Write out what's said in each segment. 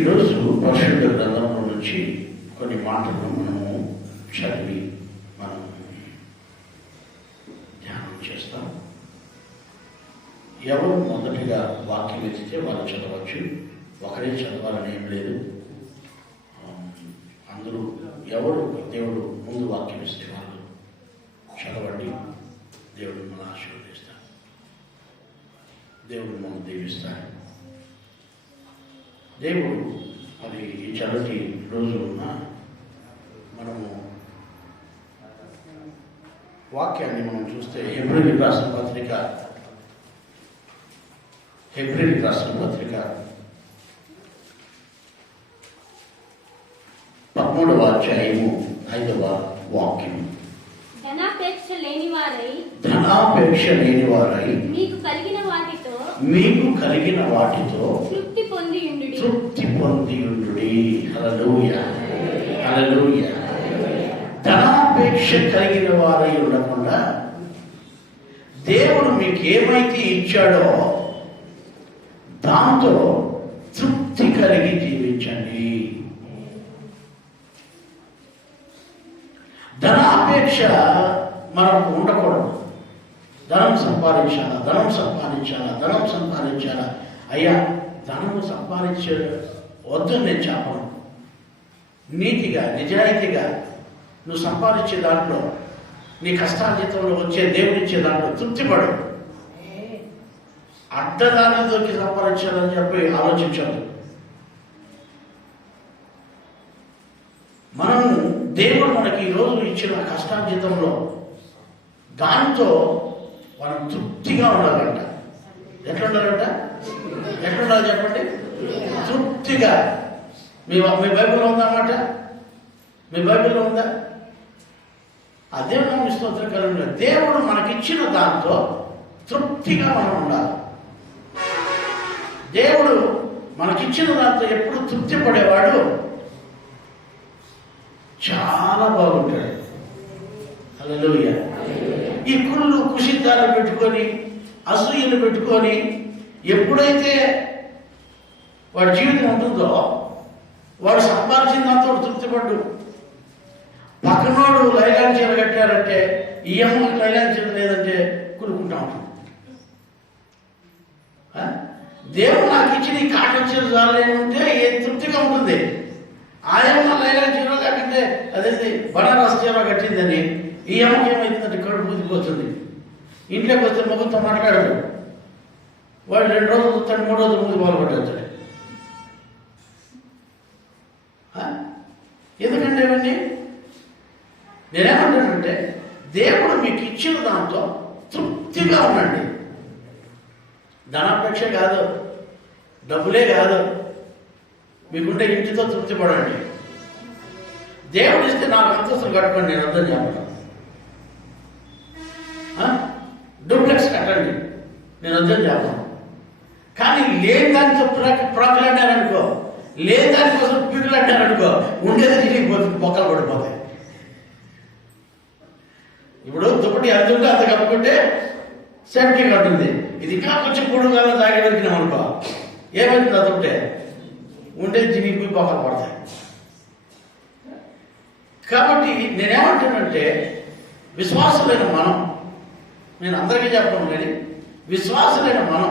ఈరోజు పరిశుద్ధ గ్రంథంలో నుంచి కొన్ని మాటలను మనము చదివి మనం ధ్యానం చేస్తాం. ఎవరు మొదటిగా వాక్యం ఎత్తితే వాళ్ళు చదవచ్చు. ఒకరే చదవాలని ఏం లేదు. అందరూ ఎవరు దేవుడు ముందు వాక్యం ఇస్తే వాళ్ళు చదవండి. దేవుడు మనం ఆశీర్వదిస్తాడు. దేవుడు మనం దీవిస్తాడు. దేవుడు మరి ఈ చల్లటి రోజు ఉన్న మనము వాక్యాన్ని మనం చూస్తే హెబ్రీయులకు రాసిన పత్రిక 13వ అధ్యాయము 5వ వాక్యం. ధనాపేక్ష లేని వారై మీకు కలిగిన వాటితో తృప్తి పొందియుండుడి. హల్లెలూయా, హల్లెలూయా. ధనాపేక్ష కలిగిన వారై ఉండకుండా దేవుడు మీకు ఏమైతే ఇచ్చాడో దాంతో తృప్తి కలిగి జీవించండి. ధనాపేక్ష మనకు ఉండకూడదు. ధనం సంపాదించాలా. అయ్యా, ధనము సంపాదించే వద్దు నేను చెప్పను. నీతిగా నిజాయితీగా నువ్వు సంపాదించే దాంట్లో, నీ కష్టార్జితంలో వచ్చే దేవుడిచ్చే దాంట్లో తృప్తిపడు. అడ్డదాన్ని దొరికి సంపాదించాలని చెప్పి ఆలోచించదు. మనము దేవుడు మనకి ఈరోజు ఇచ్చిన కష్టార్జితంలో దాంతో మనం తృప్తిగా ఉండాలంట. ఎట్లుండాలంట? ఎట్లుండాలి చెప్పండి? తృప్తిగా. మీ బైబిల్లో ఉందా అన్నమాట? మీ బైబిల్లో ఉందా? అదే మనం స్తోత్రం కలిగిన దేవుడు మనకిచ్చిన దాంతో తృప్తిగా మనం ఉండాలి. దేవుడు మనకిచ్చిన దాంతో ఎప్పుడు తృప్తి పడేవాడు చాలా బాగుంటాడు. హల్లెలూయా. ఈ కుళ్ళు కుషిద్దాలు పెట్టుకొని, అసూయలు పెట్టుకొని ఎప్పుడైతే వాడి జీవితం ఉంటుందో వాడు సంపాదించిన దాంతో తృప్తిపడ్డు. పక్కనోడు లైలాన్ చీర కట్టారంటే ఈ అమ్మకి లైలాన్ చీర లేదంటే కులుకుంటా ఉంటాడు. దేవుడు నాకు ఇచ్చిన ఈ కాటన్ చీర చాలేమంటే ఏ తృప్తిగా ఉంటుంది. ఆయమ్మ లైలాన్ చీర లేకుంటే అదేంటి బనారస్ చీర కట్టిందని ఈ అమ్మకి ఏమైందంటే కడుపు బుద్ధిపోతుంది. ఇంట్లోకి వస్తే మొగ్గుతో మాట్లాడదు. వాడు 2 రోజులు చూస్తాడు, 3 రోజులు ముందు పాల్పడతాడు. ఎందుకంటే ఇవన్నీ నేనేమంటానంటే దేవుడు మీకు ఇచ్చిన దాంతో తృప్తిగా ఉండండి. ధనాపేక్ష కాదు, డబ్బులే కాదు, మీకుంటే ఇంటితో తృప్తి పడండి. దేవుడు ఇస్తే 4 అంతస్తులు కట్టుకోండి, నేను అర్థం చెప్పను. డూప్లెక్స్ కట్టండి, నేను అర్థం చెప్పను. కానీ లేని దానితో ప్రాకులాడారనుకో, లేని దానికోసం పీకులాడారనుకో, ఉండేది తిరిగిపోతుంది, బొక్కలు పడిపోతాయి. ఇప్పుడు దుప్పటి అంతుంటే అంత కప్పుకుంటే సేఫ్టీగా ఉంటుంది. ఇది ఇంకా కొంచెం పొడుగుగా తాగి దొరికినాం అనుకో, ఏమవుతుంది? అదుంటే ఉండేది తిరిగిపోయి బొక్కలు పడతాయి. కాబట్టి నేనేమంటానంటే విశ్వాసులైన మనం, నేను అందరికీ చెప్పను కానీ విశ్వాసులైన మనం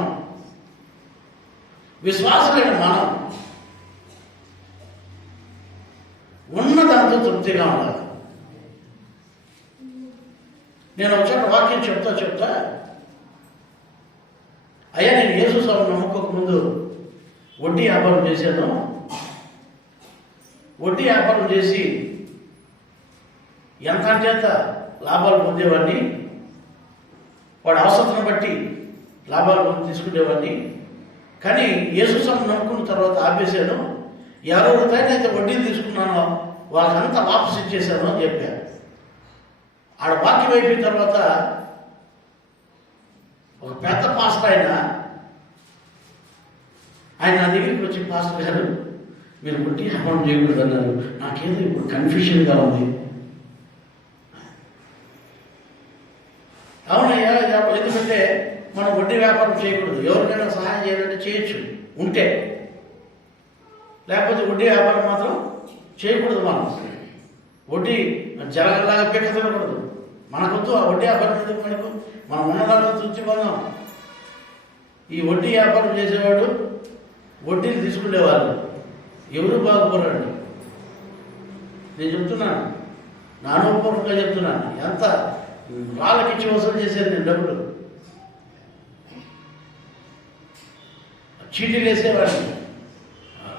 ఉన్న దాంతో తృప్తిగా ఉండాలి. నేను ఒక చోట వాక్యం చెప్తా అయ్యా, నేను యేసు స్వామిని నమ్ముకోక ముందు వడ్డీ వ్యాపారం చేశాను. వడ్డీ వ్యాపారం చేసి ఎంత చేత లాభాలు పొందేవాడిని, వాడి అవసరం బట్టి లాభాలు తీసుకునేవాడిని. కానీ యేసు స్వామిని నమ్ముకున్న తర్వాత ఆపేశాను. ఎవరెవరితోనైతే వడ్డీలు తీసుకున్నానో వాళ్ళకంతా వాపసు ఇచ్చేశాను అని చెప్పాను. ఆడ వాక్యం అయిపోయిన తర్వాత ఒక పెద్ద పాస్టర్ ఆయన నా దగ్గరికి వచ్చి, పాస్టర్ గారు మీరు వడ్డీ వ్యాపారం చేయకూడదు అన్నారు. నాకేదో ఇప్పుడు కన్ఫ్యూషన్గా ఉంది. అవునయ్యా, ఎందుకంటే మనం వడ్డీ వ్యాపారం చేయకూడదు. ఎవరికైనా సహాయం చేయాలంటే చేయొచ్చు ఉంటే, లేకపోతే వడ్డీ వ్యాపారం మాత్రం చేయకూడదు. మనం వడ్డీ జరగలాగా పీక తినకూడదు. మనకొద్దు ఆ వడ్డీ వ్యాపారం ఎందుకు మనకు? మనం ఉన్నదాంతో తృప్తి పొందాం. ఈ వడ్డీ వ్యాపారం చేసేవాడు, వడ్డీని తీసుకునేవాళ్ళు ఎవరు బాగుపడండి. నేను చెప్తున్నాను, నా అనుభవపూర్వకంగా చెప్తున్నాను. ఎంత వాళ్ళకిచ్చి వసూలు చేసేది నేను డబ్బులు. చీటీలు వేసేవాడిని,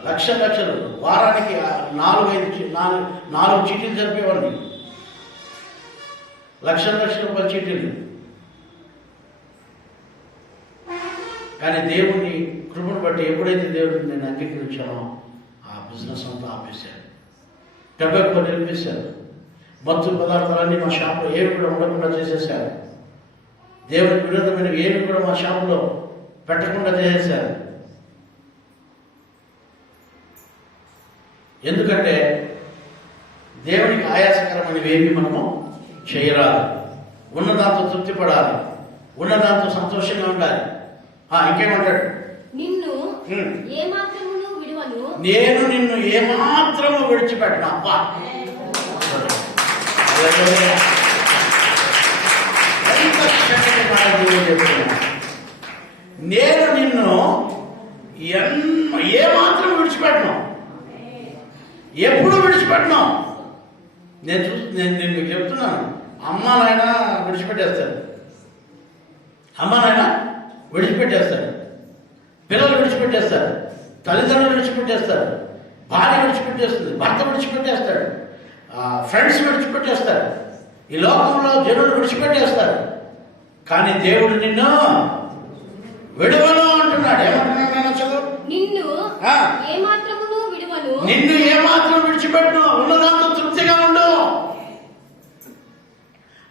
లక్షలు వారానికి 4 చీటీలు జరిపేవాడిని. లక్షల రూపాయల చీటీలు. కానీ దేవుడిని కృపను బట్టి ఎప్పుడైతే దేవుడిని నేను అంగీకరించానో ఆ బిజినెస్ అంతా ఆపేశాను. టొబాకో నిలిపేశాను. మత్తు పదార్థాలన్నీ మా షాపులో ఏమి కూడా ఉండకుండా చేసేసారు. దేవునికి విరోధమైనవి ఏమి కూడా మా షాపులో పెట్టకుండా చేసేసారు. ఎందుకంటే దేవునికి ఆయాసకరమైనవి ఏమి మనము చేయరాదు. ఉన్నదాంతో తృప్తి పడాలి, ఉన్నదాంతో సంతోషంగా ఉండాలి. ఇంకేమంటాడు? నిన్ను ఏమాత్రమును విడువను, నేను నిన్ను ఏమాత్రము విడిచిపెట్టను. అబ్బా, నేను నిన్ను ఏమాత్రం విడిచిపెట్టను, ఎప్పుడు విడిచిపెట్టను. నేను మీకు చెప్తున్నాను, అమ్మ నాయన విడిచిపెట్టేస్తాడు, అమ్మ నాయన విడిచిపెట్టేస్తాడు, పిల్లలు విడిచిపెట్టేస్తారు, తల్లిదండ్రులు విడిచిపెట్టేస్తారు, భార్య విడిచిపెట్టేస్తుంది, భర్త విడిచిపెట్టేస్తాడు, ఫ్రెండ్స్ విడిచిపెట్టేస్తారు, ఈ లోకంలో జనులు విడిచిపెట్టేస్తారు. కానీ దేవుడు నిన్ను విడువను అంటున్నాడు. ఏమంటున్నాడు? చదువు. నిన్ను ఏమాత్రమును విడువను, నిన్ను ఏమాత్రం విడిచిపెట్టును. ఉన్నదాంతో తృప్తిగా ఉండు,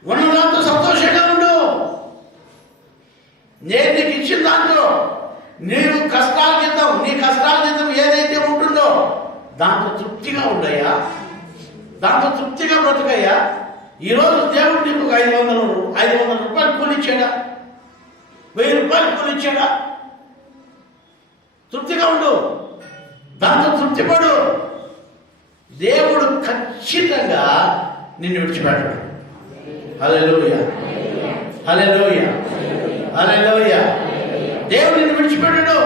ఉన్నదాంతో సంతోషంగా ఉండు. నేను నీకు ఇచ్చిన దాంట్లో నీవు కష్టాల జీతం, నీ కష్టాల జీతం ఏదైతే ఉంటుందో దాంతో తృప్తిగా ఉండయ్యా, దాంతో తృప్తిగా బ్రతుకయ్యా. ఈరోజు దేవుడు నీకు 500 రూపాయలు కూలిచ్చాడా, 1000 రూపాయలు కూలిచ్చాడా? తృప్తిగా ఉండు, దాంతో తృప్తిపడు. దేవుడు ఖచ్చితంగా నిన్ను విడిచిపెట్టడు. హల్లెలూయా, హల్లెలూయా, హల్లెలూయా. దేవుడు నిన్ను విడిచిపెట్టడు.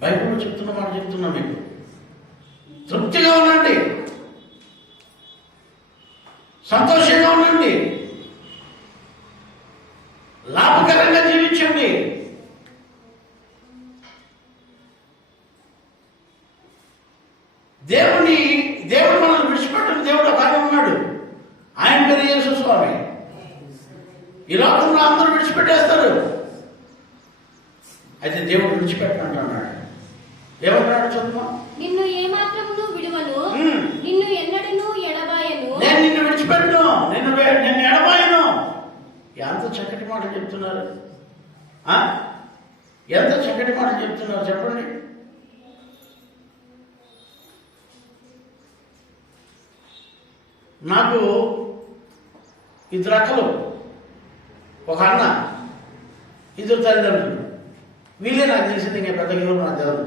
బైబిల్లో చెప్తున్న మాట చెప్తున్నా మీకు. తృప్తిగా ఉండండి, సంతోషంగా ఉండండి, లాభకరంగా జీవించండి. దేవుడు మనల్ని విడిచిపెట్టిన దేవుడు ఒక ఆయన ఉన్నాడు. ఆయన పేరు యేసు స్వామి. ఈ లోకంలో అందరూ విడిచిపెట్టేస్తారు, అయితే దేవుడు విడిచిపెట్టనంటున్నాడు. ఏమంటున్నాడు? చదువు. నిన్ను ఏమాత్రమును విడువను, నిన్ను ఎన్నడను ఎడబాయను. నేను నిన్ను విడిచిపెట్టను, నిన్ను ఎడబాయను. ఎంత చక్కటి మాటలు చెప్తున్నారు, ఎంత చక్కటి మాటలు చెప్తున్నారు చెప్పండి. నాకు 2 అక్కలు, ఒక అన్న, 2 తల్లిదండ్రులు. వీళ్ళే నాకు తెలిసింది, ఇంకా పెద్ద ఎవరు నాకు తెలియదు.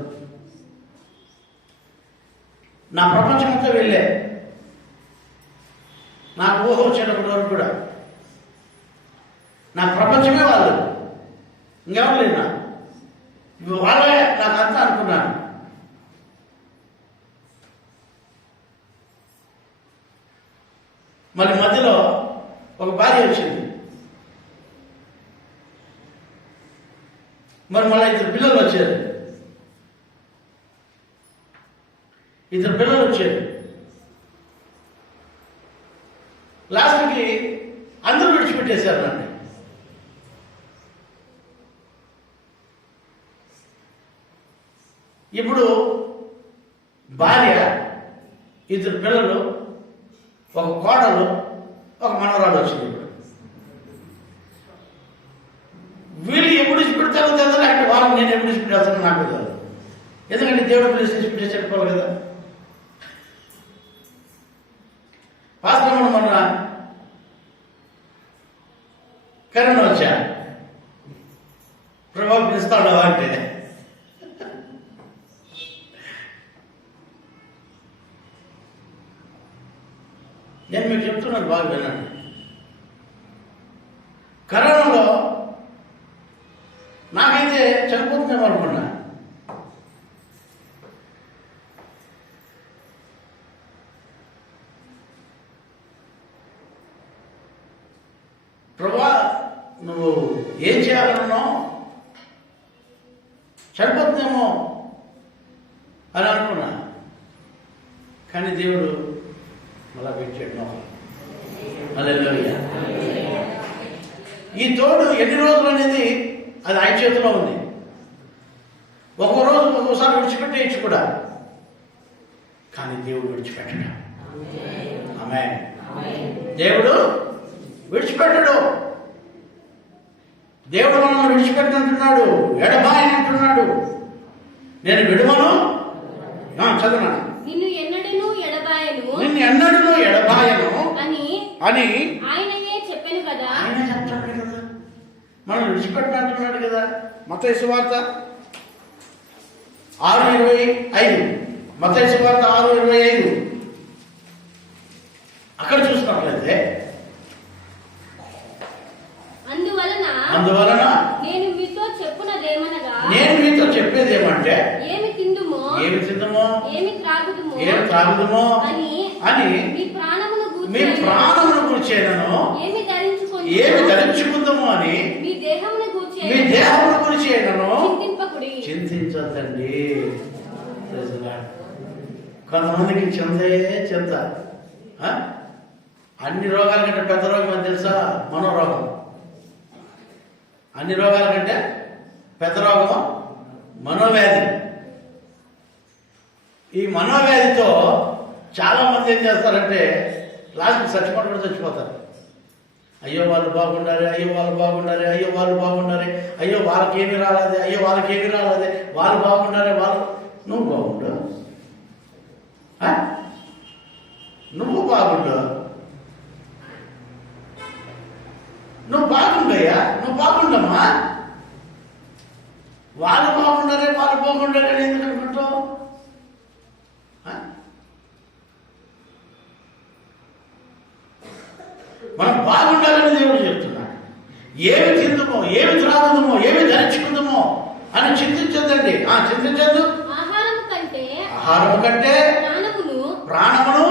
నా ప్రపంచం అంతా వీళ్ళే. నాకు ఊహ వచ్చేటప్పటి వరకు కూడా నా ప్రపంచమే వాళ్ళు, ఇంకెవరు లేదు. వాళ్ళే నాకంతా అనుకున్నాను. మరి మధ్యలో ఒక భార్య వచ్చింది, మరి మళ్ళీ 2 పిల్లలు వచ్చారు. 2 పిల్లలు వచ్చారు. లాస్ట్కి అందరూ విడిచిపెట్టేశారు నన్ను. ఇప్పుడు భార్య, 2 పిల్లలు, ఒక కోడలు, ఒక మనవరాలు వచ్చింది. ఇప్పుడు వీళ్ళు ఎప్పుడు విడిచిపెడతారో తెలియదు, అంటే వాళ్ళని నేను ఎప్పుడు విడిచిపెట్టేస్తానో నాకు తెలియదు. ఎందుకంటే దేవుడు పిలిచి విడిచిపెట్టేసి చెప్పుకోవాలి కదా. పాస్టర్ మొన్న కరోనా వచ్చా, ప్రభావం పిలుస్తాడు అంటే బాగా వినండి. కరోనాలో నాకైతే చనిపోతుందేమో అనుకున్నా. ప్రభా, నువ్వు ఏం చేయాలన్నావు, చనిపోతుందేమో అని అనుకున్నా. కానీ దేవుడు మళ్ళా పెట్టాడు. హల్లెలూయా. ఈ తోడు ఎన్ని రోజులు అనేది అది ఆయన చేతిలో ఉంది. రోజు ఒక్కోసారి విడిచిపెట్టేయచ్చు కూడా, కానీ దేవుడు విడిచిపెట్టడు. ఆమేన్. దేవుడు విడిచిపెట్టడు. దేవుడు మనల్ని విడిచిపెట్టనంటున్నాడు, ఎడబాయనంటున్నాడు. నేను విడువను, చదువునా, నిన్ను ఎన్నడను ఎడబాయను అని ఆయననే చెప్పాను కదా. ఆయన చెప్తాడు కదా, మనం విడిచిపెట్టనంటున్నాడు కదా. మత్తయి సువార్త 6:25, మత్తయి సువార్త 6:25 అక్కడ చూసినట్లయితే, అందువలన నేను మీతో చెప్పేది ఏమంటే, ఏమి తిందుమో ఏమి త్రాగుదుమో అని మీ ప్రాణమును గూర్చేనను, ఏమి ధరించుకుందామో అని మీ దేహమును గూర్చేనను చింతించొద్దండి. కొంతమందికి చింత. అన్ని రోగాల కంటే పెద్ద రోగం అని తెలుసా? మనోరోగం. అన్ని రోగాల కంటే పెద్ద రోగం మనోవ్యాధి. ఈ మనోవ్యాధితో చాలా మంది ఏం చేస్తారంటే లాస్ట్ చచ్చిపోవడం కూడా చచ్చిపోతారు. అయ్యో వాళ్ళు బాగుండాలి, అయ్యో వాళ్ళు బాగుండాలి, అయ్యో వాళ్ళు బాగుండాలి, అయ్యో వాళ్ళకేమి రాలేదు, అయ్యో వాళ్ళకేమి రాలేదు, వాళ్ళు బాగుండాలి, నువ్వు బాగుండు, నువ్వు బాగుండు, నువ్వు బాగుండయ్యా, నువ్వు బాగుండమ్మా. వాళ్ళు బాగుండాలి అని ఎందుకు అనుకుంటావు? మనం బాగుండాలని దేవుడు చెప్తున్నాడు. ఏమి తిందుమో, ఏమి త్రాగుదమో, ఏమి ధరించుకుందామో అని చింతించొద్దండి. చింతించద్దు. ఆహారము కంటే ప్రాణమును,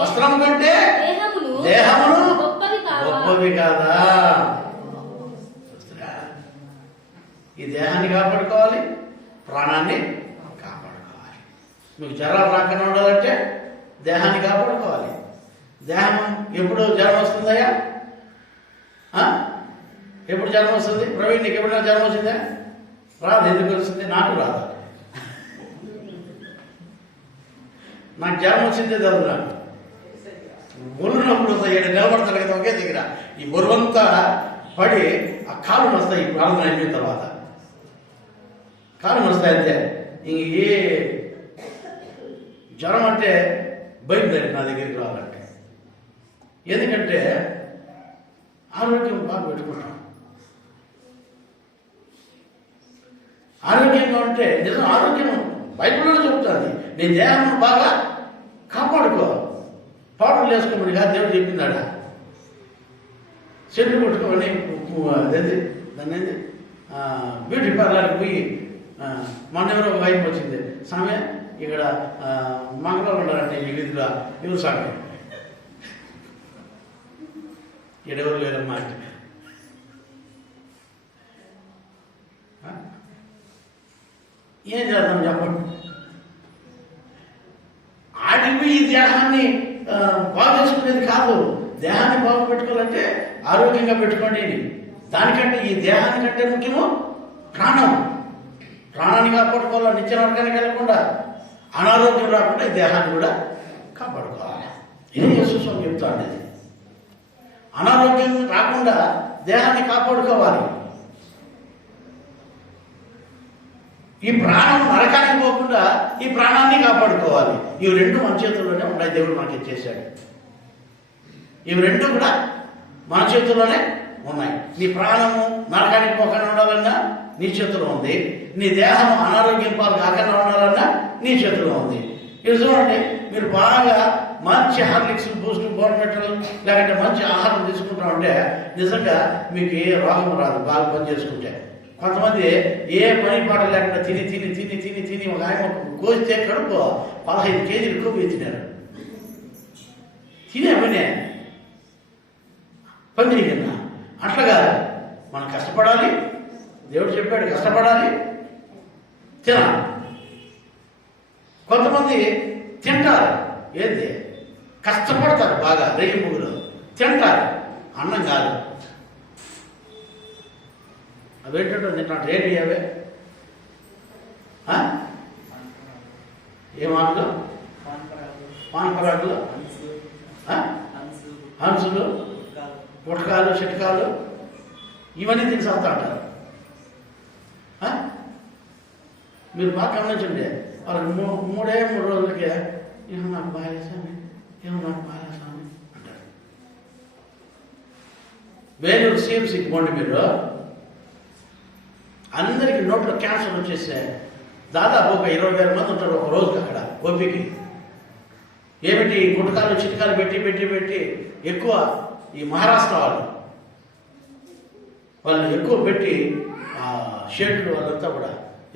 వస్త్రము కంటే దేహమును గొప్పవి కాదా? ఈ దేహాన్ని కాపాడుకోవాలి, ప్రాణాన్ని కాపాడుకోవాలి. మీకు జ్వరాలు రాకుండా ఉండాలంటే దేహాన్ని కాపాడుకోవాలి. దేహం ఎప్పుడు జ్వరం వస్తుందయ్యా? ఎప్పుడు జ్వరం వస్తుంది? ప్రవీణ్, నీకు ఎప్పుడైనా జ్వరం వచ్చిందా? రాదు. ఎందుకు వస్తుంది? నాకు రాదు. నాకు జ్వరం వచ్చిందే తెలుసు. నాకు ఒళ్ళు నొప్పులు వస్తాయి. నిలబడతాడు కదా ఒకే దగ్గర. ఈ బరువంతా పడి ఆ కాళ్ళు వస్తాయి. ప్రార్థన అయిపోయిన తర్వాత కాళ్ళు వస్తాయి అంతే. ఇంక ఏ జ్వరం అంటే భయం నా దగ్గరికి రావాలంటే. ఎందుకంటే ఆరోగ్యం బాగా పెట్టుకుంటాం. ఆరోగ్యంగా ఉంటే నిజం ఆరోగ్యం బైబిల్లో చెబుతుంది. నీ దేహాన్ని బాగా కాపాడుకో. పౌడర్లు వేసుకోమని కాదు దేవుడు చెప్పిందాడ. చెట్టు కొట్టుకోమని అదేంది దాన్ని ఏంది బ్యూటీ పార్లర్కి పోయి మొన్న ఎవరో ఒక వైపు వచ్చింది. సామె ఇక్కడ మంగళవారం ఉన్నారంటే ఈ వీధిలో ఇవ్వ సామె ఎడవరు లేరమ్మా అంటే ఏం చేద్దాం చెప్పండి. ఆడికి ఈ దేహాన్ని బాగు చేసుకునేది కాదు. దేహాన్ని బాగు పెట్టుకోవాలంటే ఆరోగ్యంగా పెట్టుకోండి. దానికంటే ఈ దేహానికంటే ముఖ్యము ప్రాణం. ప్రాణాన్ని కాపాడుకోవాలి. నిత్య నరకానికి వెళ్ళకుండా అనారోగ్యం రాకుండా ఈ దేహాన్ని కూడా కాపాడుకోవాలి. ఇది యేసు స్వామి చెప్తాడు. ఇది అనారోగ్యం రాకుండా దేహాన్ని కాపాడుకోవాలి. ఈ ప్రాణం నరకానికి పోకుండా ఈ ప్రాణాన్ని కాపాడుకోవాలి. ఇవి రెండు మన చేతుల్లోనే ఉన్నాయి. దేవుడు మనకి ఇచ్చేసాడు. ఇవి రెండు కూడా మన చేతుల్లోనే ఉన్నాయి. నీ ప్రాణము నరకానికి పోకుండా ఉండాలన్నా నీ చేతిలో ఉంది. నీ దేహం అనారోగ్యం పాలు కాకుండా ఉండాలన్నా నీ చేతిలో ఉంది. ఇది చూడండి, మీరు బాగా మంచి హార్లిక్స్ బూస్ట్ బోర్నమెటల్ లేకపోతే మంచి ఆహారం తీసుకుంటా ఉంటే నిజంగా మీకు ఏ రోగం రాదు బాగా పని చేసుకుంటే. కొంతమంది ఏ పని పాట లేకుండా తిని తిని తిని తిని తిని ఒక ఆయన కోస్తే కడుపు 15 కేజీలు ఎక్కువ తినారు. తినే పని చేయన్నా అట్లాగా మనం కష్టపడాలి. దేవుడు చెప్పాడు కష్టపడాలి, తినాలి. కొంతమంది తింటారు, ఏంది కష్టపడతారు బాగా రేగి ముగ్గులు తింటారు, అన్నం కాదు. అవేంటో తింటాడు ఏంటి అవే ఏ మాటలు పానపరాకులు హంసులు గుటకాలు చిట్కాలు ఇవన్నీ తిని చదువుతా అంటారు. మీరు బాగా గమనించండి, వాళ్ళు 3 రోజులకే ఏమో నాకు బాగాలేసామి అంటారు. వేలూరు సిఎంసీకి పోండి మీరు, అందరికీ నోట్లో క్యాన్సర్ వచ్చేస్తే దాదాపు ఒక 20,000 మంది ఉంటారు ఒక రోజుకి అక్కడ ఓపికి. ఏమిటి గుటకాలు చిట్కాలు పెట్టి పెట్టి పెట్టి ఎక్కువ ఈ మహారాష్ట్ర వాళ్ళు ఎక్కువ పెట్టి షేట్లు వాళ్ళంతా కూడా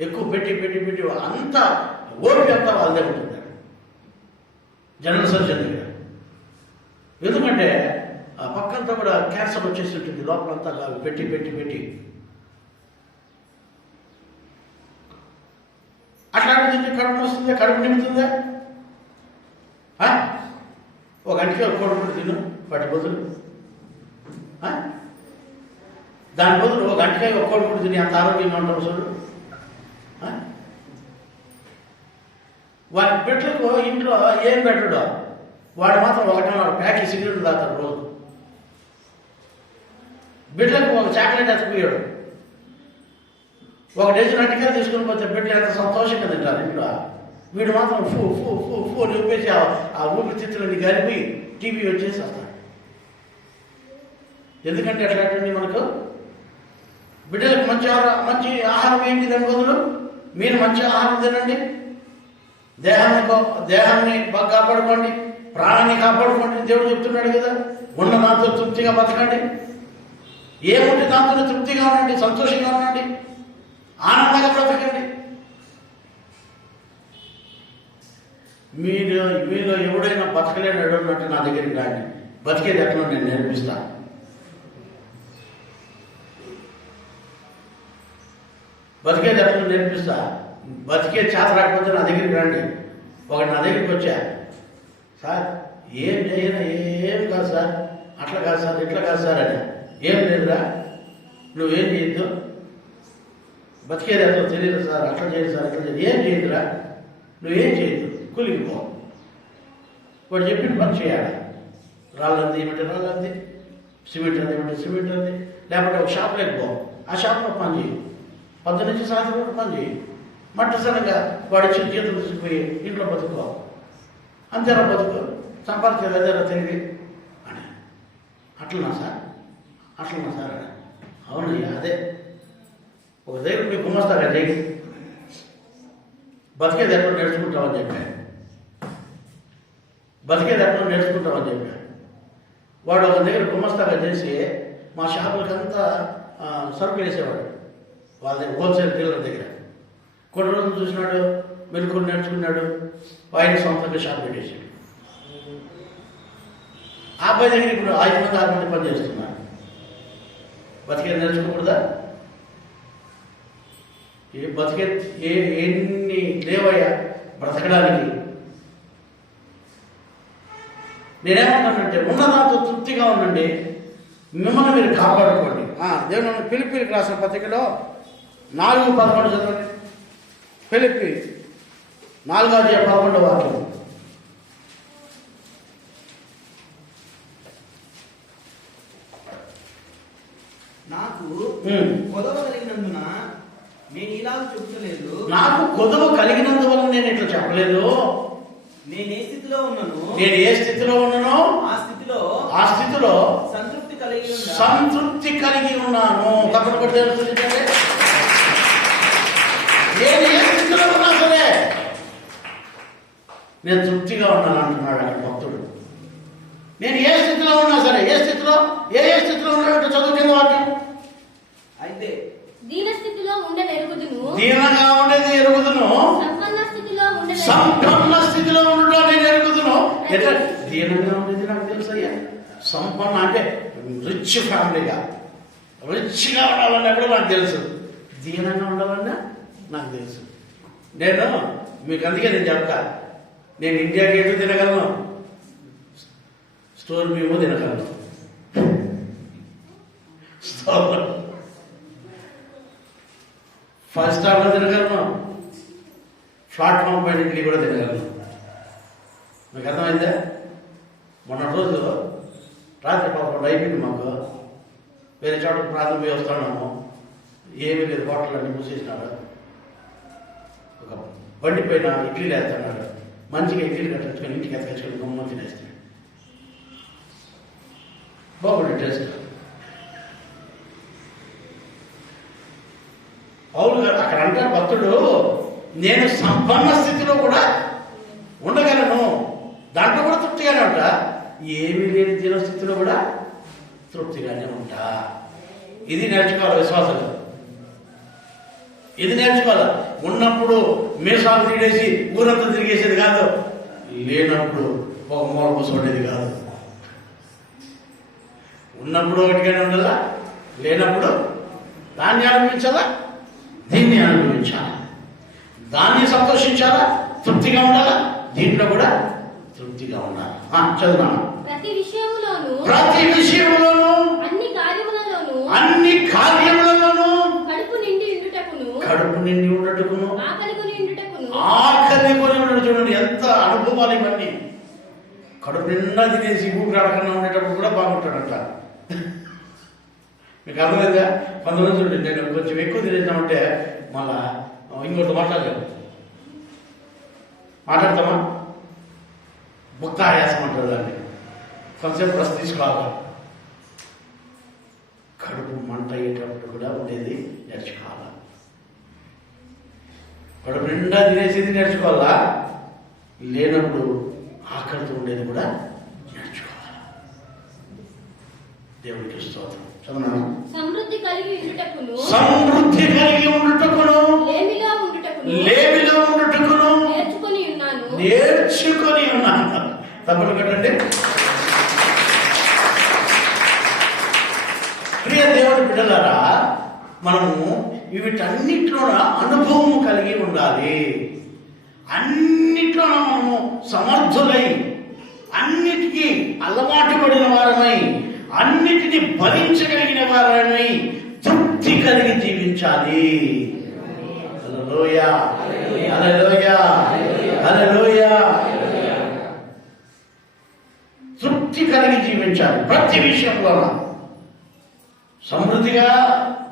ఎక్కువ పెట్టి పెట్టి పెట్టి అంతా ఓపిక అంతా వాళ్ళదే ఉంటున్నారు జనరల్ సర్జన్ దగ్గర. ఎందుకంటే ఆ పక్కంతా కూడా క్యాన్సర్ వచ్చేసి ఉంటుంది లోపలంతా పెట్టి పెట్టి పెట్టి. అట్లాంటిది కడుపు వస్తుందా, కడుపు నింపుతుందా? ఒక గంటకి ఒక కోడి తిను వాటి బదులు, దాని బదులు ఒక గంటకాయ ఒక కోడి తిని అంత ఆరోగ్యంగా ఉంటాం చూడు. వాడి బిడ్డలకు ఇంట్లో ఏం పెట్టడో వాడు మాత్రం 1.5 ప్యాకెట్ సిగరెట్ తాగుతాడు రోజు. బిడ్డలకు ఒక చాక్లెట్ ఎత్తుకుపోయాడు, ఒక డజన్ అట్టిగా తీసుకుని పోతే బిడ్డలు ఎంత సంతోషంగా తింటారు ఇంట్లో. వీడు మాత్రం ఫూ ఫూ ఫూ ఫూ ఊపేసి ఆ ఊపిరితిత్తులని కలిపి టీవీ వచ్చేసి వస్తాడు. ఎందుకంటే అట్లాంటివి మనకు బిడ్డలకు మంచి ఆహారం ఏంటి దాని బదులు మీరు మంచి ఆహారం తినండి, దేహాన్ని బాగా కాపాడుకోండి, ప్రాణాన్ని కాపాడుకోండి. దేవుడు చెప్తున్నాడు కదా, ఉన్న దాంతో తృప్తిగా బతకండి. ఏముంటే దాంతో తృప్తిగా ఉండండి, సంతోషంగా ఉండండి, ఆనందంగా బ్రతకండి. మీలో ఎవడైనా బతకలేని అడుగున్నట్టు నా దగ్గరికి రాండి, బతికేది ఎట్లా నేను నేర్పిస్తా. బతికేది ఎట్లా నేర్పిస్తా. బతికే చేత రాకపోతే నా దగ్గరికి రండి. ఒకటి నా దగ్గరికి వచ్చా, సార్ ఏం చేయనా ఏం కాదు సార్, అట్లా కాదు సార్ ఇట్లా కాదు సార్ అని. ఏం లేదురా, నువ్వేం చేయొద్దు, బతికేది ఎట్లా తెలియదు సార్, అట్లా చేయదు సార్ ఇట్లా చేయదు. ఏం చేయదురా, నువ్వేం చేయొద్దు, కూలికి పో. వాడు చెప్పిన పని చేయాలి. రాళ్ళంది ఏమంటే రాళ్ళంది, సిమెంట్ అంది ఏమంటే సిమెంట్ అంది. లేకపోతే ఒక షాప్లోకి పో, ఆ షాప్లో పని చేయి, 10 నుంచి సాయంత్రం కూడా పని చేయి. మట్టసనంగా వాడి చిన్న చేతులు తీసుకుపోయి ఇంట్లో బతుకో, అంతేనా బతుకు, సంపాదించేది అదేరా తెలివి అని. అట్లనా సార్ అని. అవునయ్యా అదే. ఒక దగ్గర మీకు గుమ్మస్తాగా చేయి, బతికేది ఎక్కడ నేర్చుకుంటామని చెప్పాను. వాడు ఒక దగ్గర గుమ్మస్తాగా చేసి మా షాపులకంతా సరుకులు వేసేవాడు, వాళ్ళ దగ్గర హోల్సేల్ డీలర్ దగ్గర. కొన్ని రోజులు చూసినాడు, మెలుకులు నేర్చుకున్నాడు, ఆయన సొంతంగా షాప్ పెట్టేసాడు. ఆ అబ్బాయి దగ్గర ఇప్పుడు 5 మంది 6 మంది పని చేస్తున్నారు. బతికేది నేర్చుకోకూడదా? ఎన్ని లేవయ్యా బ్రతకడానికి. నేనేమంటానంటే ఉన్నదాంతో తృప్తిగా ఉండండి, మిమ్మల్ని మీరు కాపాడుకోండి. దేవుని ఫిలిప్పీలకు రాసిన పత్రికలో 4:11 చదవండి. ఫిలిప్పీ 4:11 వాక్యం. నాకు కొదవ కలిగినందున నేను ఇలా చెబుతలేదు. నాకు కొదవ కలిగినందువల్ల నేను ఇట్లా చెప్పలేదు. నేను ఏ స్థితిలో ఉన్నానో ఆ స్థితిలో సంతృప్తి కలిగి ఉన్నాను. తప్పని కొడితే నేను ఏ స్థితిలో ఉన్నా సరే నేను తృప్తిగా ఉన్నాను అంటున్నాడు అక్కడ భక్తుడు. నేను ఏ స్థితిలో ఉన్నా సరే, ఏ స్థితిలో ఉన్నట్టు చదువు కింద వాక్యం. అయితే దీనస్థితిలో ఉండనెరుగుదును, దీనంగా ఉండేది ఎరుగుదును, సంపన్న స్థితిలో సంపన్న స్థితిలో ఉండటం నేను ఎరుగుదును. ఎట్లా దీనంగా ఉండేది నాకు తెలుసు అయ్యా. సంపన్న అంటే రిచ్ ఫ్యామిలీగా, రిచ్గా ఉండాలన్నా కూడా నాకు తెలుసు. దీనంగా ఉండాలన్నా నాకు తెలుసు. నేను మీకు అందుకే నేను చెప్తా, నేను ఇండియా గేటు తినగలను, స్టోర్ మేము తినగలను, ఫైవ్ స్టార్లో తినగలను, ప్లాట్ఫామ్ పైన ఇడ్లీ కూడా తినగలను. మీకు అర్థమైందా? మొన్న రోజు రాత్రి 11 అయిపోయింది మాకు. వేరే చోటకు ప్రాంతం పోయి వస్తున్నాము, ఏమీ లేదు, హోటల్ అన్ని మూసేసినాడు. ఒక బండి పైన ఇడ్లీలు వేస్తున్నాడు, మంచిగా ఇడ్లీలు కట్టించుకొని ఇంటికి ఎత్తకచ్చుకొని గమ్మ తినేస్తాడు. బాగుండే టేస్ట్. అవును కదా, అక్కడ అంటారు భక్తుడు, నేను సంపన్న స్థితిలో కూడా ఉండగలను, దాంట్లో కూడా తృప్తిగానే ఉంటా, ఏమీ లేని దీనస్థితిలో కూడా తృప్తిగానే ఉంటా. ఇది నేర్చుకోవాలి విశ్వాసం. ఇది నేర్చుకోవాలి. ఉన్నప్పుడు మీసాలు తీడేసి ఊరంతా తిరిగేసేది కాదు, లేనప్పుడు ఒక మూల కూర్చోండేది కాదు. ఉన్నప్పుడు ఒకటిగానే ఉండాలా, లేనప్పుడు దాన్ని అనుభవించాలా, దీన్ని అనుభవించాలా, దాన్ని సంతోషించాలా, తృప్తిగా ఉండాలా, దీంట్లో కూడా తృప్తిగా ఉండాలి. చదువున్నాను. ప్రతి విషయములోను అన్ని కార్యములలోను కడుపు నిండి ఉండుటకును ఆకలి కొని ఉండడు. చూడండి ఎంత అనుభవాలు ఇవన్నీ. కడుపు నిండా తినేసి ఊపిరాడకుండా ఉండేటప్పుడు కూడా బాగుంటాడంట. మీకు అర్థమైందా? కొంతమంది చూడండి, నేను కొంచెం ఎక్కువ తినేసామంటే మళ్ళా ఇంకొకటి మాట్లాడతామా, ముక్తాయాసం అంటారు దాన్ని. కొంచెం రెస్ట్ తీసుకోవాలి. కడుపు మంట అయ్యేటప్పుడు కూడా ఉండేది నేర్చుకోవాలా, కడుపు నిండా తినేసేది నేర్చుకోవాలా, లేనప్పుడు ఆకలితో ఉండేది కూడా నేర్చుకోవాలా. దేవుడికి స్తోత్రం. చదువున్నాను. సమృద్ధి కలిగి ఉండుటకును లేమిలో ఉండుటకును నేర్చుకొని ఉన్నాను. తప్పదు కదండి. ప్రియ దేవుడి బిడ్డలారా, మనము వీటన్నిటిలోన అనుభవం కలిగి ఉండాలి. అన్నిట్లోన మనము సమర్థులై, అన్నిటికీ అలవాటు పడిన వారమై, అన్నిటిని భరించగలిగిన వారమై తృప్తి కలిగి జీవించాలి. హల్లెలూయా, హల్లెలూయా, హల్లెలూయా. తృప్తి కలిగి జీవించాలి ప్రతి విషయంలో. సమృద్ధిగా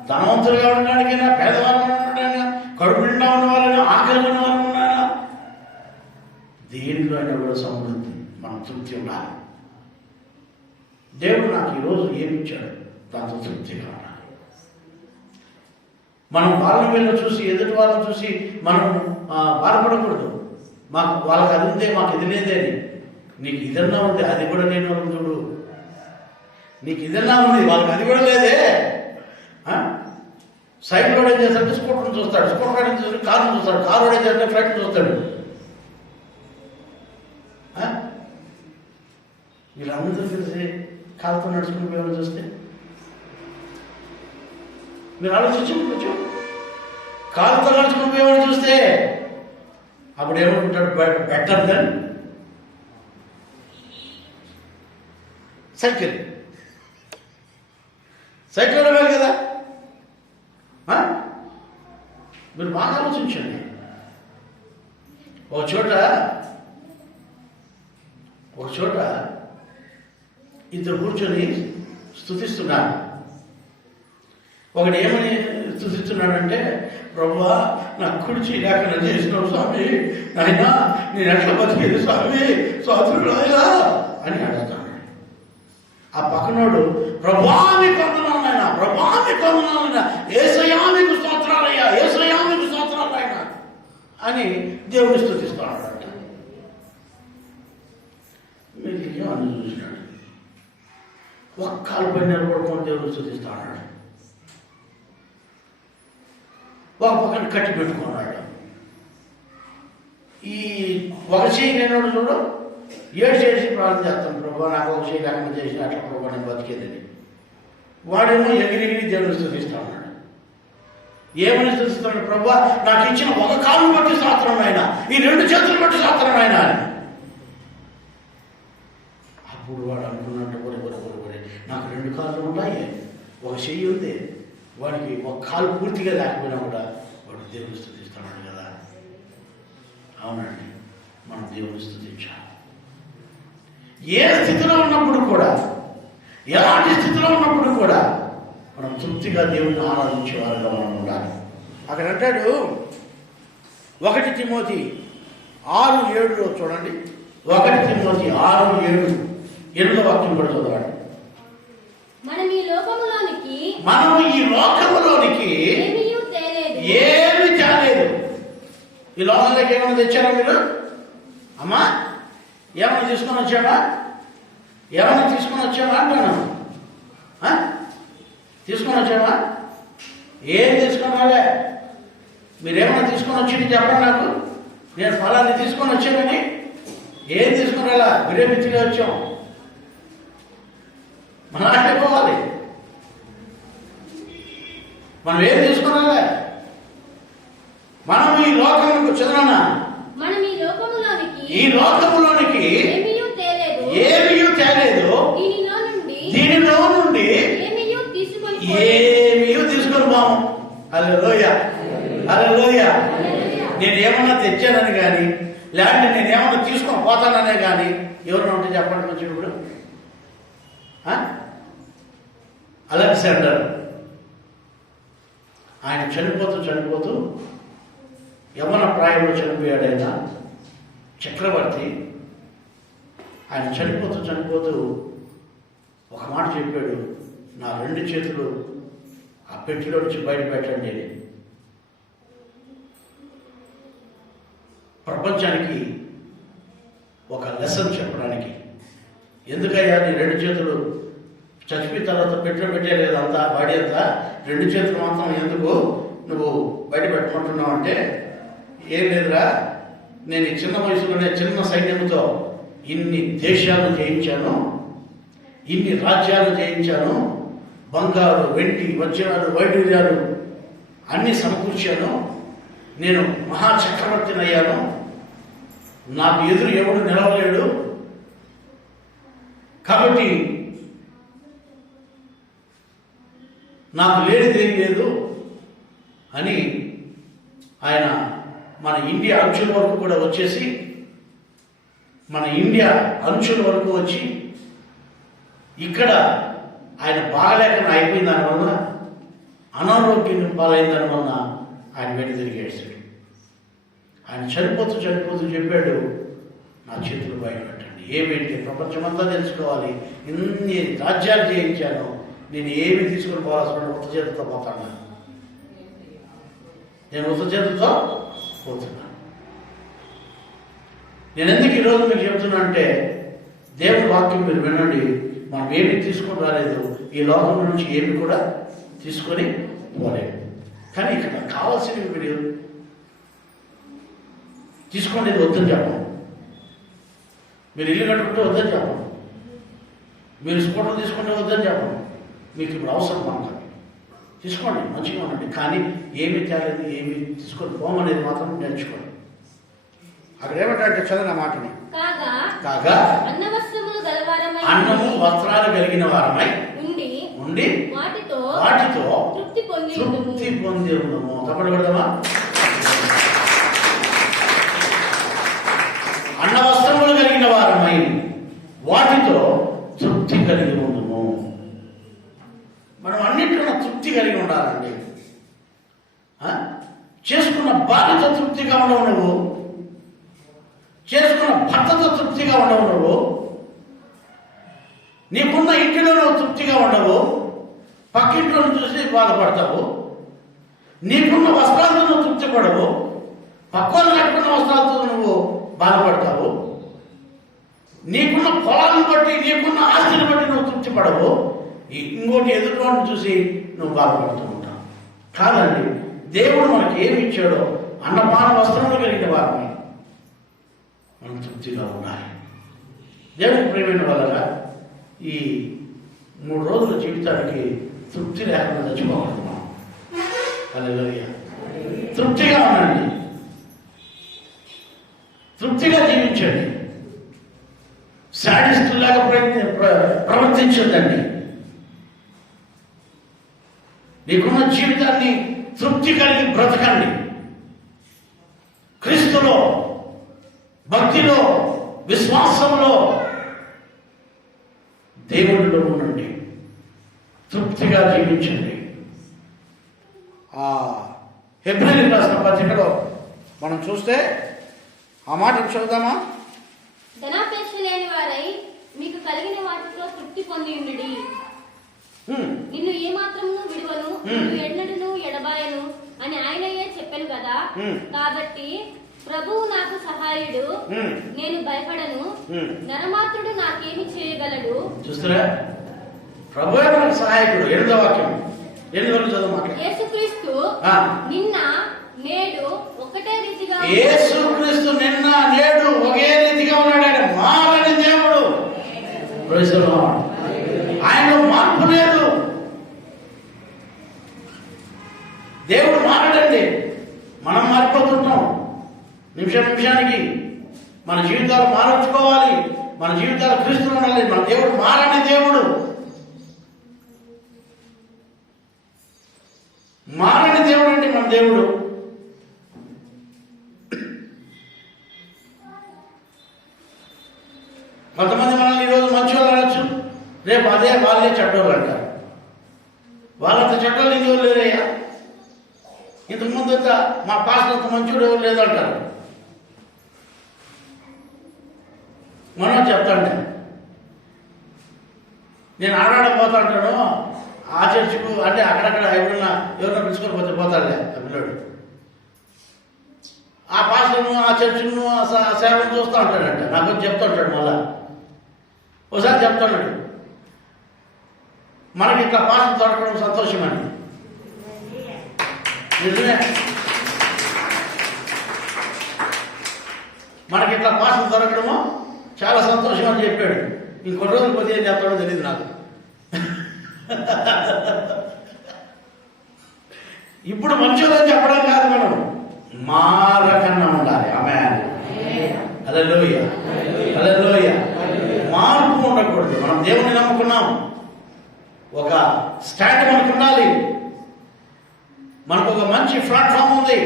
ధనవంతులుగా ఉండడానికైనా, పేదవాళ్ళు ఉండడానికైనా, కడుపు నిండా ఉన్నవారైనా, ఆకలి ఉన్నవారు ఉన్నారా, దేంట్లో అయినా కూడా సమృద్ధి, మనం తృప్తి ఉండాలి. దేవుడు నాకు ఈరోజు ఏమిచ్చాడు, దాంతో తృప్తిగా ఉండాలి. మనం వాళ్ళని వీళ్ళని చూసి, ఎదుటి వాళ్ళని చూసి మనం బాధపడకూడదు. వాళ్ళకి అది ఉందే, మాకు ఇది లేదే అని. నీకు ఇదన్నా ఉంది, అది కూడా నేను చూడు. నీకు ఇదన్నా ఉంది, వాళ్ళకి అది కూడా లేదే. సైడ్ రోడ్ ఏం చేస్తాడంటే స్కూటర్ని చూస్తాడు, స్కూటర్ చూసి కారుని చూస్తాడు, కారు రోడ్ ఏం చేస్తాడంటే ఫ్లైట్ చూస్తాడు. వీళ్ళందరూ తెలిసి కాలుతో నడుచుకుని పోయేవాళ్ళు చూస్తే మీరు ఆలోచించు. కాలుతో నడుచుకుని పోయేవాళ్ళు చూస్తే అప్పుడు ఏమనుకుంటాడు, బెటర్ దెన్ సైకిల్ మేలు కదా. మీరు బాగా ఆలోచించండి. ఒక చోట ఇద్దరు కూర్చొని స్తుతిస్తున్నారు. ఒకడు ఏమని స్తుతిస్తున్నాడంటే, ప్రభువా నా కుడి చేయలేకుండా చేసినావు స్వామి, నాయన నేను ఎట్లా బతికేది స్వామి, స్వాతంత్రుడు ఆయన అని అడుగుతాడు. ఆ పక్కనోడు, ప్రభువా మీకు వందనాలు నాయన, ప్రభువా మీకు వందనాలు నాయన, యేసయ్యా మీకు స్తోత్రాలయ్యా, యేసయ్యా మీకు స్తోత్రాలు నాయన అని దేవుని స్తుతిస్తున్నాడు. మీరు ఏమని చూసినాడు, ఒక కాలుపై నిలబడుకొని దేవుడు స్తుతిస్తా ఉన్నాడు, ఒక పక్కన కట్టి పెట్టుకున్నాడు. ఈ ఒక చేయి నేను చూడు 7 చేసి ప్రార్థన చేస్తాను, ప్రభు నాకు ఒక చేయి లేకుండా చేసిన అట్లా ప్రభు నేను బతికేదని. వాడేమో ఎగిరిగిరి దేవుని స్తుతిస్తా ఉన్నాడు. ఏమని స్తుతిస్తున్నాడు? ప్రభు నాకు ఇచ్చిన ఒక కాలు బట్టి స్తోత్రమైనా, ఈ 2 చేతులు బట్టి స్తోత్రమైనా అని. అప్పుడు వాడు అనుకున్నట్టు ఒరే నాకు 2 కాళ్ళు ఉన్నాయి, ఒక చెయ్యి ఉంది, వాడికి ఒక కాలు పూర్తిగా లేకపోయినా కూడా వాడు దేవుని స్తుతిస్తున్నాడు కదా. అవునండి, మనం దేవుని స్తుతించాలి. ఏ స్థితిలో ఉన్నప్పుడు కూడా, ఎలాంటి స్థితిలో ఉన్నప్పుడు కూడా మనం తృప్తిగా దేవుని ఆరాధించేవారుగా మనం ఉండాలి. అక్కడ అంటాడు 1 తిమోతి 6:7 చూడండి. 1 తిమోతి 6:7 8వ వాక్యం కూడా చదవండి. మనం ఈ లోకములోనికి ఏమీ తేలేదు. ఈ లోకంలోకి ఏమైనా తెచ్చారా మీరు? అమ్మా ఏమైనా తీసుకొని వచ్చావా? ఏమైనా తీసుకొని వచ్చావా అంటాను. తీసుకొని వచ్చావా? ఏం తీసుకొని రాలే. మీరేమైనా తీసుకొని వచ్చింది చెప్పండి నాకు. నేను ఫలాన్ని తీసుకొని వచ్చానని ఏం తీసుకుని రాలా, మీరే మిచ్చిగా వచ్చాం. మనం ఆడిపోవాలి. మనం ఏం తీసుకున్నాలే. మనం ఈ లోకములకు చదవనా, ఈ లోకములోనికి ఏమీ తేలేదు, దీనిలో నుండి ఏమీ తీసుకొని పోము. హల్లెలూయా, హల్లెలూయా. నేను ఏమన్నా తెచ్చానని కానీ, లేదంటే నేను ఏమన్నా తీసుకొని పోతాననే కానీ ఎవరైనా ఉంటే చెప్పండి కొంచెం. ఇప్పుడు అలెగ్జాండర్ ఆయన చనిపోతూ యవ్వన ప్రాయంలో చనిపోయాడైన చక్రవర్తి. ఆయన చనిపోతూ ఒక మాట చెప్పాడు, నా 2 చేతులు ఆ పెట్టిలో నుంచి బయట పెట్టండి. ప్రపంచానికి ఒక లెసన్ చెప్పడానికి. ఎందుకయ్యా నీ 2 చేతులు చచ్చిపోయిన తర్వాత పెట్టలేదు అంతా, బాడీ అంతా, 2 చేతులు మాత్రం ఎందుకు నువ్వు బయట పెట్టుకుంటున్నావు అంటే, ఏం లేదురా, నేను ఈ చిన్న వయసులోనే చిన్న సైన్యంతో ఇన్ని దేశాలు జయించాను, ఇన్ని రాజ్యాలు జయించాను, బంగారు వెండి వజ్రాలు వైడూర్యాలు అన్ని సమకూర్చాను, నేను మహాచక్రవర్తిని అయ్యాను, నాకు ఎదురు ఎవడు నిలవలేడు, కాబట్టి నాకు లేనిదేం లేదు అని ఆయన మన ఇండియా అంచుల వరకు కూడా వచ్చేసి, మన ఇండియా అంచుల వరకు వచ్చి ఇక్కడ ఆయన బాగలేకుండా అయిపోయిన దానివల్ల, అనారోగ్యం పాలైన దానివల్ల ఆయన వెంట తిరిగి ఏడ్చాడు. ఆయన చనిపోతూ చెప్పాడు, నా చేతులు బయట పెట్టండి. ఏమేంటి ప్రపంచమంతా తెలుసుకోవాలి, ఇన్ని రాజ్యాలు జయించాను, నేను ఏమి తీసుకుని పోవాల్సిన ఉత్త చేతులతో పోతాను, నేను ఉత్త చేతులతో పోతున్నాను. నేను ఎందుకు ఈరోజు మీకు చెబుతున్నా అంటే, దేవుని వాక్యం మీరు వినండి. మనం ఏమి తీసుకొని రాలేదు, ఈ లోకం నుంచి ఏమి కూడా తీసుకొని పోలేదు. కానీ ఇక్కడ కావాల్సినవి మీరు తీసుకోండి, వద్దని చెప్పండి. మీరు ఇల్లు కట్టుకుంటే వద్దని చెప్పండి, మీరు స్కూటర్ తీసుకుంటే వద్దని చెప్పండి. మీకు ఇప్పుడు అవసరం మనకు తీసుకోండి, మంచిగా ఉండండి. కానీ ఏమి తేలేదు, ఏమి తీసుకొని పోమనేది మాత్రం నేర్చుకోండి. అక్కడ ఏమంటే చదివిన మాటని, కాగా అన్నము వస్త్రాలు కలిగిన వారమై ఉండి వాటితో తృప్తి పొంది ఉన్నాము. తప్పటి పెడదామా? అన్న వస్త్రములు కలిగిన వారమై వాటితో తృప్తి కలిగి ఉండము. మనం అన్నింటిలో తృప్తి కలిగి ఉండాలండి. చేసుకున్న భార్యతో తృప్తిగా ఉండవు నువ్వు, చేసుకున్న భర్తతో తృప్తిగా ఉండవు నువ్వు, నీకున్న ఇంటిలో నువ్వు తృప్తిగా ఉండవు, పక్కింట్లో చూసి బాధపడతావు, నీకున్న వస్త్రాలతో నువ్వు తృప్తి పడవు, పక్కన కట్టుకున్న వస్త్రాలతో నువ్వు బాధపడతావు. నీకున్న పొలాలను బట్టి, నీకున్న ఆస్తిని బట్టి నువ్వు తృప్తి పడవు. ఇంకోటి ఎదుటివాడిని చూసి నువ్వు బాధపడుతూ ఉంటావు. కాదండి, దేవుడు మనకి ఏమి ఇచ్చాడో అన్నపాన వస్త్రములు కలిగిన వారిని మనం తృప్తిగా ఉండాలి. దేవుని ప్రేమైన వల్ల ఈ 3 రోజుల జీవితానికి తృప్తి లేకుండా చచ్చిపోగలుగుతాం. హల్లెలూయా. తృప్తిగా ఉండండి, తృప్తిగా జీవించండి. శాడిస్టులాగా ప్రవర్తించద్దండి. నీకున్న జీవితాన్ని తృప్తి కలిగి బ్రతకండి. క్రీస్తులో, భక్తిలో, విశ్వాసంలో, దేవుడిలో ఉండండి. తృప్తిగా జీవించండి. హెబ్రీయులకు రాసిన పత్రికలో మనం చూస్తే ఆ మాట చదువుదామా? ధనాపేక్ష లేని వారై మీకు కలిగిన వాటితో తృప్తి పొంది ఉండుడి. నిన్ను ఏ మాత్రమును విడువను, నిన్ను ఎన్నడను ఎడబాయను అని ఆయనయే చెప్పాను కదా. కాబట్టి ప్రభువు నాకు సహాయుడు, నేను భయపడను, నరమాత్రుడు నాకేమి చేయగలడు. చూస్తారా, ప్రభువే మనకు సహాయకుడు. 8వ వాక్యం, 8 వరకు చదువు. యేసుక్రీస్తు నిన్న నేడు ఒకటే రీతిగా, యేసుక్రీస్తు నిన్న నేడు ఒకే రీతిగా ఉన్నాడు. ఆయన మారని దేవుడు. Praise the Lord. ఆయన మార్పు లేదు. దేవుడు మారడండి, మనం మారిపోతుంటాం. నిమిషానికి మన జీవితాలు మార్చుకోవాలి, మన జీవితాలు క్రీస్తులో ఉండాలి. మన దేవుడు మారని దేవుడు, మారని దేవుడు అండి మన దేవుడు. కొంతమంది మనల్ని ఈరోజు మంచి వాళ్ళు అనొచ్చు, రేపు అదే వాళ్ళే చెడ్డోళ్ళు అంటారు. వాళ్ళంత చెడ్డోళ్ళు ఇంకెవరు లేరయ్యా, ఇంతకు ముందు మా పాస్టర్ అంత మంచోడు ఎవరు లేదంటారు. మనం చెప్తాండి, నేను ఆడాడపోతా అంటాను ఆ చర్చికు, అంటే అక్కడక్కడ ఎవరన్నా పిలుచుకొని పోతాడులే ఆ పిల్లడు. ఆ పాస్టర్ను, ఆ చర్చిను, ఆ సేవను చూస్తూ ఉంటాడంట. నాకు చెప్తూ ఉంటాడు. మళ్ళా ఒకసారి చెప్తున్నాడు, మనకి ఇంకా పాస్టర్ దొరకడం సంతోషమని. నిజమే, మనకి ఇట్లా పాస్టర్ దొరకడము చాలా సంతోషం అని చెప్పాడు. ఇంకొన్ని రోజులు కొద్దిగా ఏం చెప్తాడో తెలియదు నాకు. ఇప్పుడు మంచిదని చెప్పడం కాదు, మనం మారకన్నా ఉండాలి. ఆమేన్. హల్లెలూయా, హల్లెలూయా. మార్పు ఉండకూడదు. మనం దేవుని నమ్ముకున్నాం, ఒక స్టాండ్ మనకు ఉండాలి, మనకు ఒక మంచి ప్లాట్ఫామ్ ఉంది.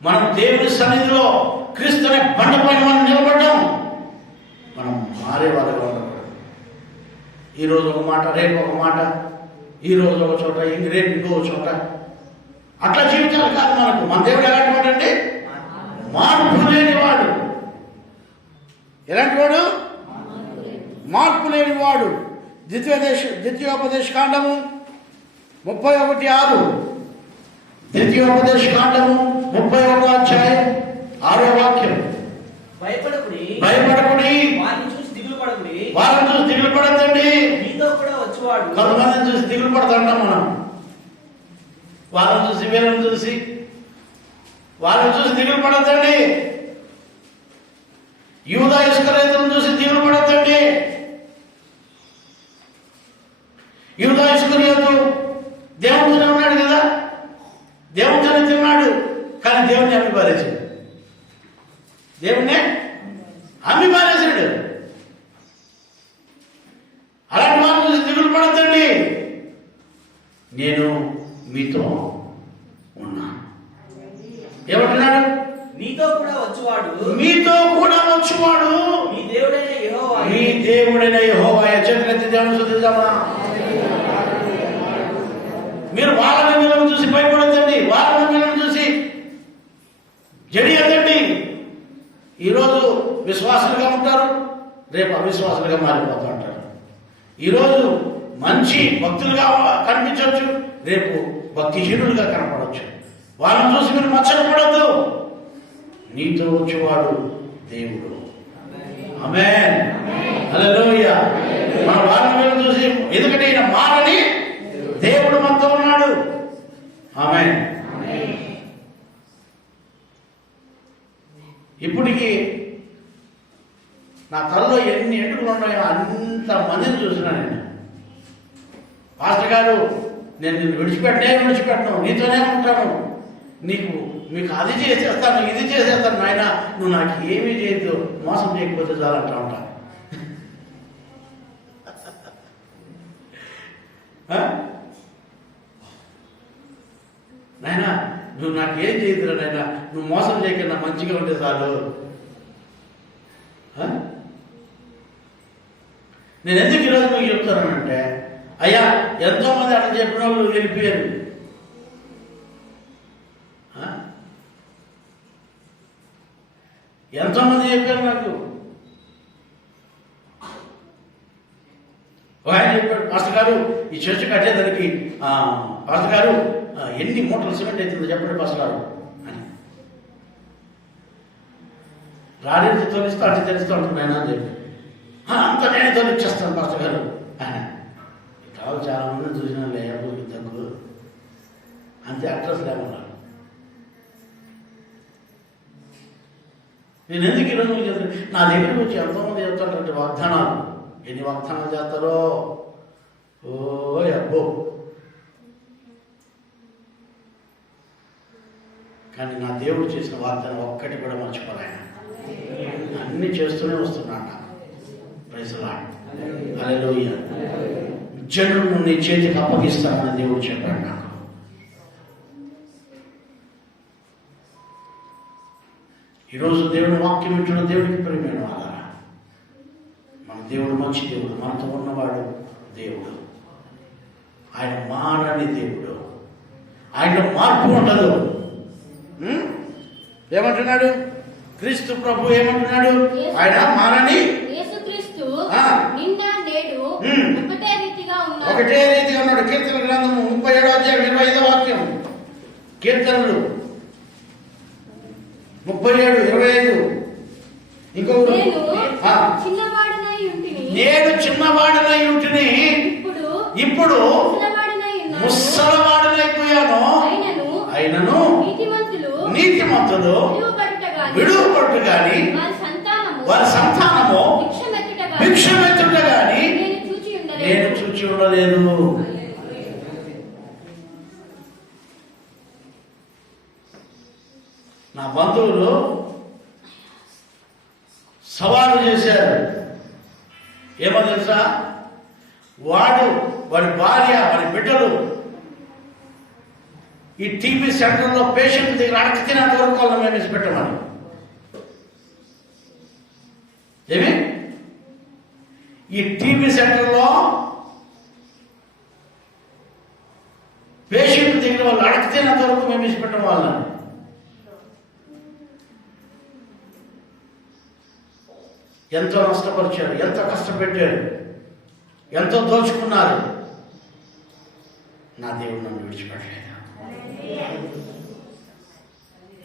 మనం దేవుని సన్నిధిలో క్రీస్తు అనే బండపైన మనం నిలబడ్డాం. మనం మారే వాళ్ళగా ఉండకూడదు. ఈరోజు ఒక మాట, రేపు ఒక మాట, ఈరోజు ఒక చోట, రేపు ఇంకో చోట, అట్లా జీవితాలు కాదు మనకు. మన దేవుడు ఎలాంటి వాడు అంటే మార్పు లేనివాడు. ఎలాంటి వాడు? మార్పు లేనివాడు. ద్వితీయోపదేశ కాండము 31:6. ద్వితీయోపదేశ కాండము 31వ అధ్యాయం 6వ వాక్యం. భయపడకుడి, వారిని చూసి దిగులు పడద్దండి. మీతో కూడా వచ్చేవాడు. కొంతమందిని చూసి దిగులు పడతాంటాం మనం. వాళ్ళని చూసి, వీళ్ళని చూసి, వాళ్ళని చూసి దిగులు పడద్దండి. యూదా ఇస్కరియోతును చూసి దిగులు పడద్దండి. యూదా ఇస్కరియోతు దేవుడితోనే ఉన్నాడు కదా, దేవుడితోనే తిన్నాడు, కానీ దేవుడిని అమ్మి పారేశాడు. దేవుణ్ణే అమ్మి పారేశాడు. అలాంటి వాళ్ళు చూసి దిగులు పడద్దండి, నేను మీతో ఉన్నా. ఏమంటున్నాడు? మీతో కూడా వచ్చువాడు మీ దేవుడైన యెహోవా. చేతులెత్తి దేవుని స్తుతిద్దామా? మీరు వాళ్ళ వీళ్ళని చూసి భయపడద్దండి, వాళ్ళ వీళ్ళని చూసి జడియద్దండి. ఈరోజు విశ్వాసులుగా ఉంటారు, రేపు అవిశ్వాసులుగా మారిపోతూ ఉంటారు. ఈరోజు మంచి భక్తులుగా కనిపించవచ్చు, రేపు భక్తిహీనులుగా కనపడవచ్చు. వాళ్ళని చూసి మీరు మచ్చలు పడద్దు. నీతో వచ్చేవాడు దేవుడు. ఆమేన్. హల్లెలూయా. మన వారిని చూసి ఎందుకంటే ఈయన మారని దేవుడు మనతో ఉన్నాడు. ఆమేన్. ఇప్పటికి నా తలలో ఎన్ని ఎంటుకలు ఉన్నాయో అంత మందిని చూసినా నేను. పాస్టర్ గారు, నేను నిన్ను విడిచిపెట్టను, నీతోనే ఉంటాను, మీకు అది చేసేస్తాను, ఇది చేసేస్తాను, నాయన నువ్వు నాకు ఏమీ చేయొద్దు, మోసం చేయకపోతే చాలంటా ఉంటా. నాయన నువ్వు నాకు ఏం చేయదురా నాయన, నువ్వు మోసం చేయకుండా మంచిగా ఉంటే చాలు. నేను ఎందుకు ఈరోజు మీకు చెప్తానంటే, అయ్యా ఎంతోమంది అట్లా చెప్పిన వాళ్ళు వెళ్ళిపోయారు. ఎంతోమంది చెప్పారు నాకు. ఆయన చెప్పాడు, పాస్టర్ గారు ఈ చర్చ్ కట్టేదానికి పాస్టర్ గారు ఎన్ని మూటలు సిమెంట్ అవుతుందో చెప్పండి పాస్టర్ గారు అని. రాడేది తోలిస్తూ అటు తెలుస్తూ ఉంటున్నాయన అని చెప్పి, అంత నేను తోలిచ్చేస్తాను పాస్టర్ గారు అని. కావాలి చాలా మంది చూసిన లేకపోతే తక్కువ అంతే అడ్రస్ లేకుండా. నేను ఎందుకు ఈరోజు చెప్తాను, నా దగ్గరికి వచ్చి ఎంతోమంది చెప్తానంటే వాగ్దానాలు, ఎన్ని వాగ్దానాలు చేస్తారో అబ్బో. కానీ నా దేవుడు చేసిన వాగ్దానం ఒక్కటి కూడా మర్చిపోలేను. అన్ని చేస్తూనే వస్తున్నాడు. Praise lord. హల్లెలూయా. జనులను నీ చేతికి అప్పగిస్తానని దేవుడు చెప్పాడు నాకు. ఈరోజు దేవుని వాక్యం వింటున్న దేవుడికి ప్రియమైన వాళ్ళారా, మన దేవుడు మంచి దేవుడు, మనతో ఉన్నవాడు దేవుడు. ఆయన మారని దేవుడు, ఆయన మార్పు ఉండదు. ఏమంటున్నాడు క్రీస్తు ప్రభు? ఏమంటున్నాడు? ఆయన మారని ఒకటే రీతిగా ఉన్నాడు. కీర్తన గ్రంథము 37వ అధ్యాయం 25వ వాక్యం. కీర్తనలు 37:25. ఇంకో నేను చిన్నవాడనై ఉంటిని, ఇప్పుడు ముసలవాడనైపోయాను. అయినను నీతిమంతులు విడువబట్టు గాని వారి సంతానము భిక్షమెత్తుట గాని నేను చూచి ఉండలేదు. నా బంధువులు సవాలు చేశారు. ఏమో తెలుసా, వాడి భార్య, వాడి బిడ్డలు ఈ టీబీ సెంటర్లో పేషెంట్ దగ్గర అడక తినేంత వరకు వాళ్ళని మేము వేసి పెట్టమని. ఏమి ఈ టీబీ సెంటర్లో పేషెంట్ దగ్గర వాళ్ళు అడక తినేంత వరకు మేము వేసి పెట్టడం వాళ్ళని. ఎంతో నష్టపరిచారు, ఎంతో కష్టపెట్టారు, ఎంతో దోచుకున్నారు. నా దేవుడు నన్ను విడిచిపెట్టలేదు.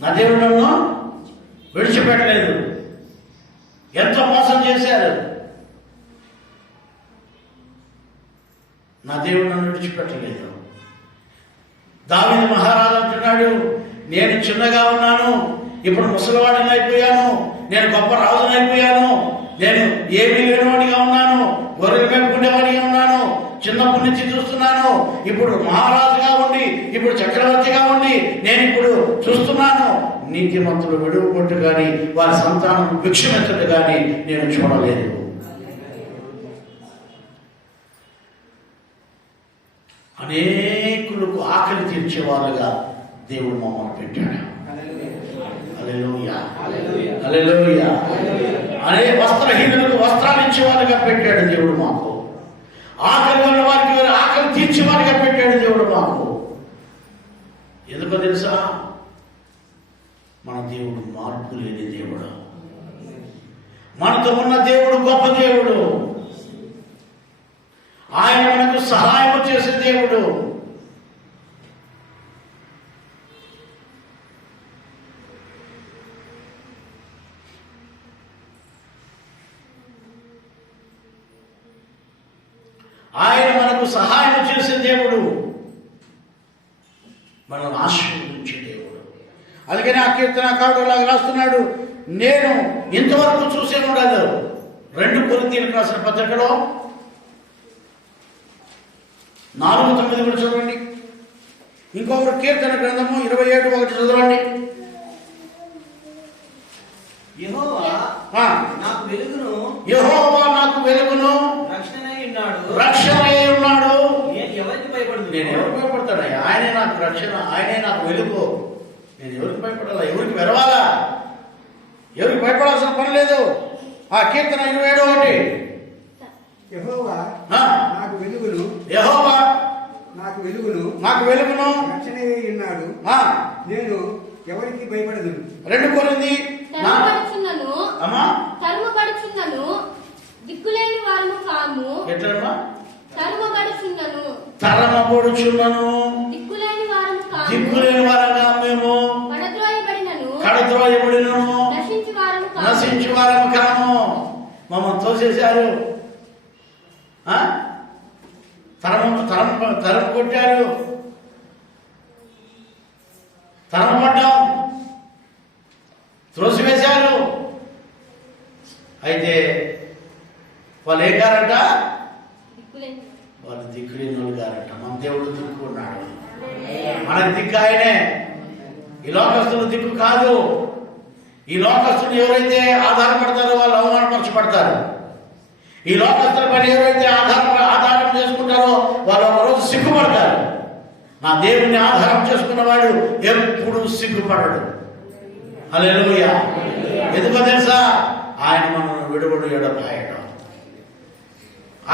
నా దేవుడు నన్ను విడిచిపెట్టలేదు. ఎంతో మోసం చేశారు. నా దేవుడు నన్ను విడిచిపెట్టలేదు. దావీదు మహారాజు అంటున్నాడు, నేను చిన్నగా ఉన్నాను, ఇప్పుడు ముసలివాడిని అయిపోయాను, నేను గొప్ప రాజుని అయిపోయాను, నేను ఏమీ లేనివాడిగా ఉన్నాను, గొర్రెలు మేపుకునేవాడిగా ఉన్నాను, చిన్నప్పటి నుంచి చూస్తున్నాను, ఇప్పుడు మహారాజుగా ఉండి, ఇప్పుడు చక్రవర్తిగా ఉండి నేను ఇప్పుడు చూస్తున్నాను, నీతిమంతులు విడువబట్టు కానీ వారి సంతానం భిక్షమెత్తుడు కానీ నేను చూడలేదు. అనేకులకు ఆకలి తీర్చేవారుగా దేవుడు మమ్మల్ని పెట్టాడు. హల్లెలూయా, హల్లెలూయా. అనే వస్త్రహీనులకు వస్త్రాలు ఇచ్చేవారుగా పెట్టాడు దేవుడు మాకు. ఆకలి ఉన్న వారికి ఆకలి తీర్చేవారుగా పెట్టాడు దేవుడు మాకు. ఎందుకో తెలుసా, మన దేవుడు మార్పు లేని దేవుడు. మనతో ఉన్న దేవుడు గొప్ప దేవుడు. ఆయన మనకు సహాయం చేసే దేవుడు. ఆయన మనకు సహాయం చేసే దేవుడు, మనల్ని ఆశీర్వదించే దేవుడు. అందుకని ఆ కీర్తనకారుడు లాగా రాస్తున్నాడు, నేను ఇంతవరకు చూసేను కాదు. 2 కొరింథీయులకు రాసిన పత్రికలో 4:9 కూడా చదవండి. ఇంకొకరు కీర్తన గ్రంథము 27:1 చదవండి. యెహోవా ఆ, నాకు వెలుగును యెహోవా నాకు వెలుగును రక్షణై ఉన్నాడు. రక్షణే ఉన్నాడు. నేను ఎవరికి భయపడదు. నేను ఎవరికి భయపడతానయ్యా? ఆయనే నాకు రక్షణ, ఆయనే నాకు వెలుగు. నేను ఎవరికి భయపడాలా? ఎవరికి వెరవాలా? ఎవరికి భయపడాల్సిన పని లేదు. ఆ కీర్తన 27:1. యెహోవా ఆ, నాకు వెలుగును యెహోవా నాకు వెలుగును నాకు వెలుగును రక్షణయే ఉన్నాడు. ఆ, నేను ఎవరికి భయపడదు. 2 కొరింథీ తరుముబడుచున్నను అమ్మా తరుముబడుచున్నను దిక్కులేని వారము కాము. ఎట్లమ్మా? తరుముబడుచున్నను తరమబడుచున్నను దిక్కులేని వారము కాము. దిక్కులేని వారంగా మేము పడద్రోయబడినను కడద్రోయబడినను నశించి వారము కాము. నశించు వారం కాము. మమ్మల్ని తోసేశారు, తరం కొట్టారు, తరమపడ్డాం, త్రోసివేశారు. అయితే వాళ్ళు ఏ గారంట? దిక్కులేని వాళ్ళు దిక్కులేని వాళ్ళు గారంట. మన దేవుడు దిక్కు ఉన్నాడు, మన దిక్కు ఆయనే. ఈ లోకస్తులు దిక్కు కాదు. ఈ లోకస్తులు ఎవరైతే ఆధారపడతారో వాళ్ళు అవమానపరచబడతారు. ఈ లోకస్తుల పైన ఎవరైతే ఆధారం చేసుకుంటారో వాళ్ళు ఒకరోజు సిగ్గుపడతారు. నా దేవుణ్ణి ఆధారం చేసుకున్నవాడు ఎప్పుడు సిగ్గుపడడు. హల్లెలూయా. ఎందుకో తెలుసా? ఆయన మనల్ని విడవడు ఎడబాయడు.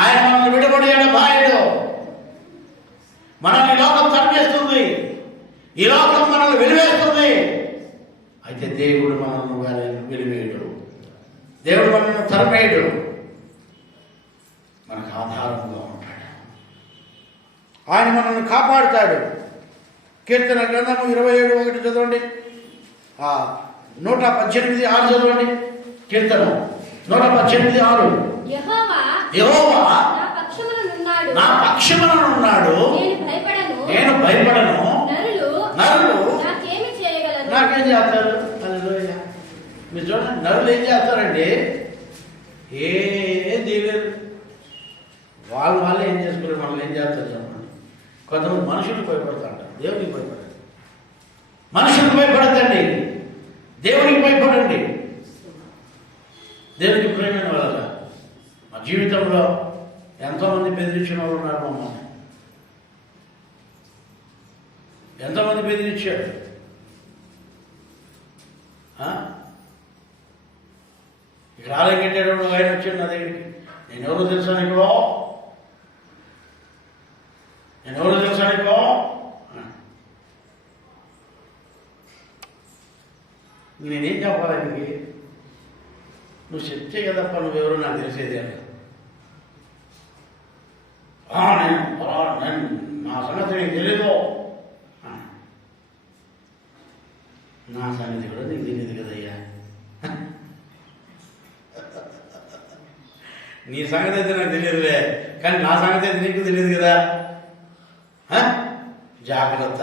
ఆయన మనల్ని విడవడు ఎడబాయడు. మనల్ని లోకం తరిమేస్తుంది, ఈ లోకం మనల్ని వెలివేస్తుంది. అయితే దేవుడు మనల్ని వెలివేయడు, దేవుడు మనల్ని తరిమేయడు, మనకు ఆధారంగా ఉంటాడు. ఆయన మనల్ని కాపాడుతాడు. కీర్తన గ్రంథము 27:1 చదవండి. 118:6 చదవండి. కీర్తన 118:6. యెహోవా యెహోవా నా పక్షముననున్నాడు. నా పక్షముననున్నాడు. నేను భయపడను. నరులు నాకేమి చేయగలరు? నాకేం చేస్తారు? హల్లెలూయా. మీరు చూడండి, నరులు ఏం చేస్తారండి? ఏం చేయలేరు. వాళ్ళే ఏం చేసుకున్నారు, మనల్ని ఏం చేస్తారు చెప్పండి. కొంతమంది మనుషులకు భయపడతాంట, దేవునికి భయపడండి. మనుషులకు భయపడద్దండి, దేవునికి భయపడండి. దేవునికి ప్రేమైన వాళ్ళ మా జీవితంలో ఎంతోమంది బెదిరించిన వాళ్ళు ఉన్నారు. మమ్మల్ని ఎంతోమంది బెదిరించారు. ఇక్కడ ఆలకెట్టేటప్పుడు ఆయన వచ్చాడు నా దగ్గరికి. నేను ఎవరో తెలుసా నీకో? నేను ఎవరో తెలుసా నీకో? నేనేం చెప్పాలి ఆయనకి? నువ్వు చెప్తే కదప్ప నువ్వెవరో నాకు తెలిసేది అని. నేను నా సంగతి నీకు తెలీదు. నా సంగతి కూడా నీకు తెలియదు కదయ్యా. నీ సంగతి అయితే నాకు తెలియదులే, కానీ నా సంగతి అయితే నీకు తెలియదు కదా. జాగ్రత్త,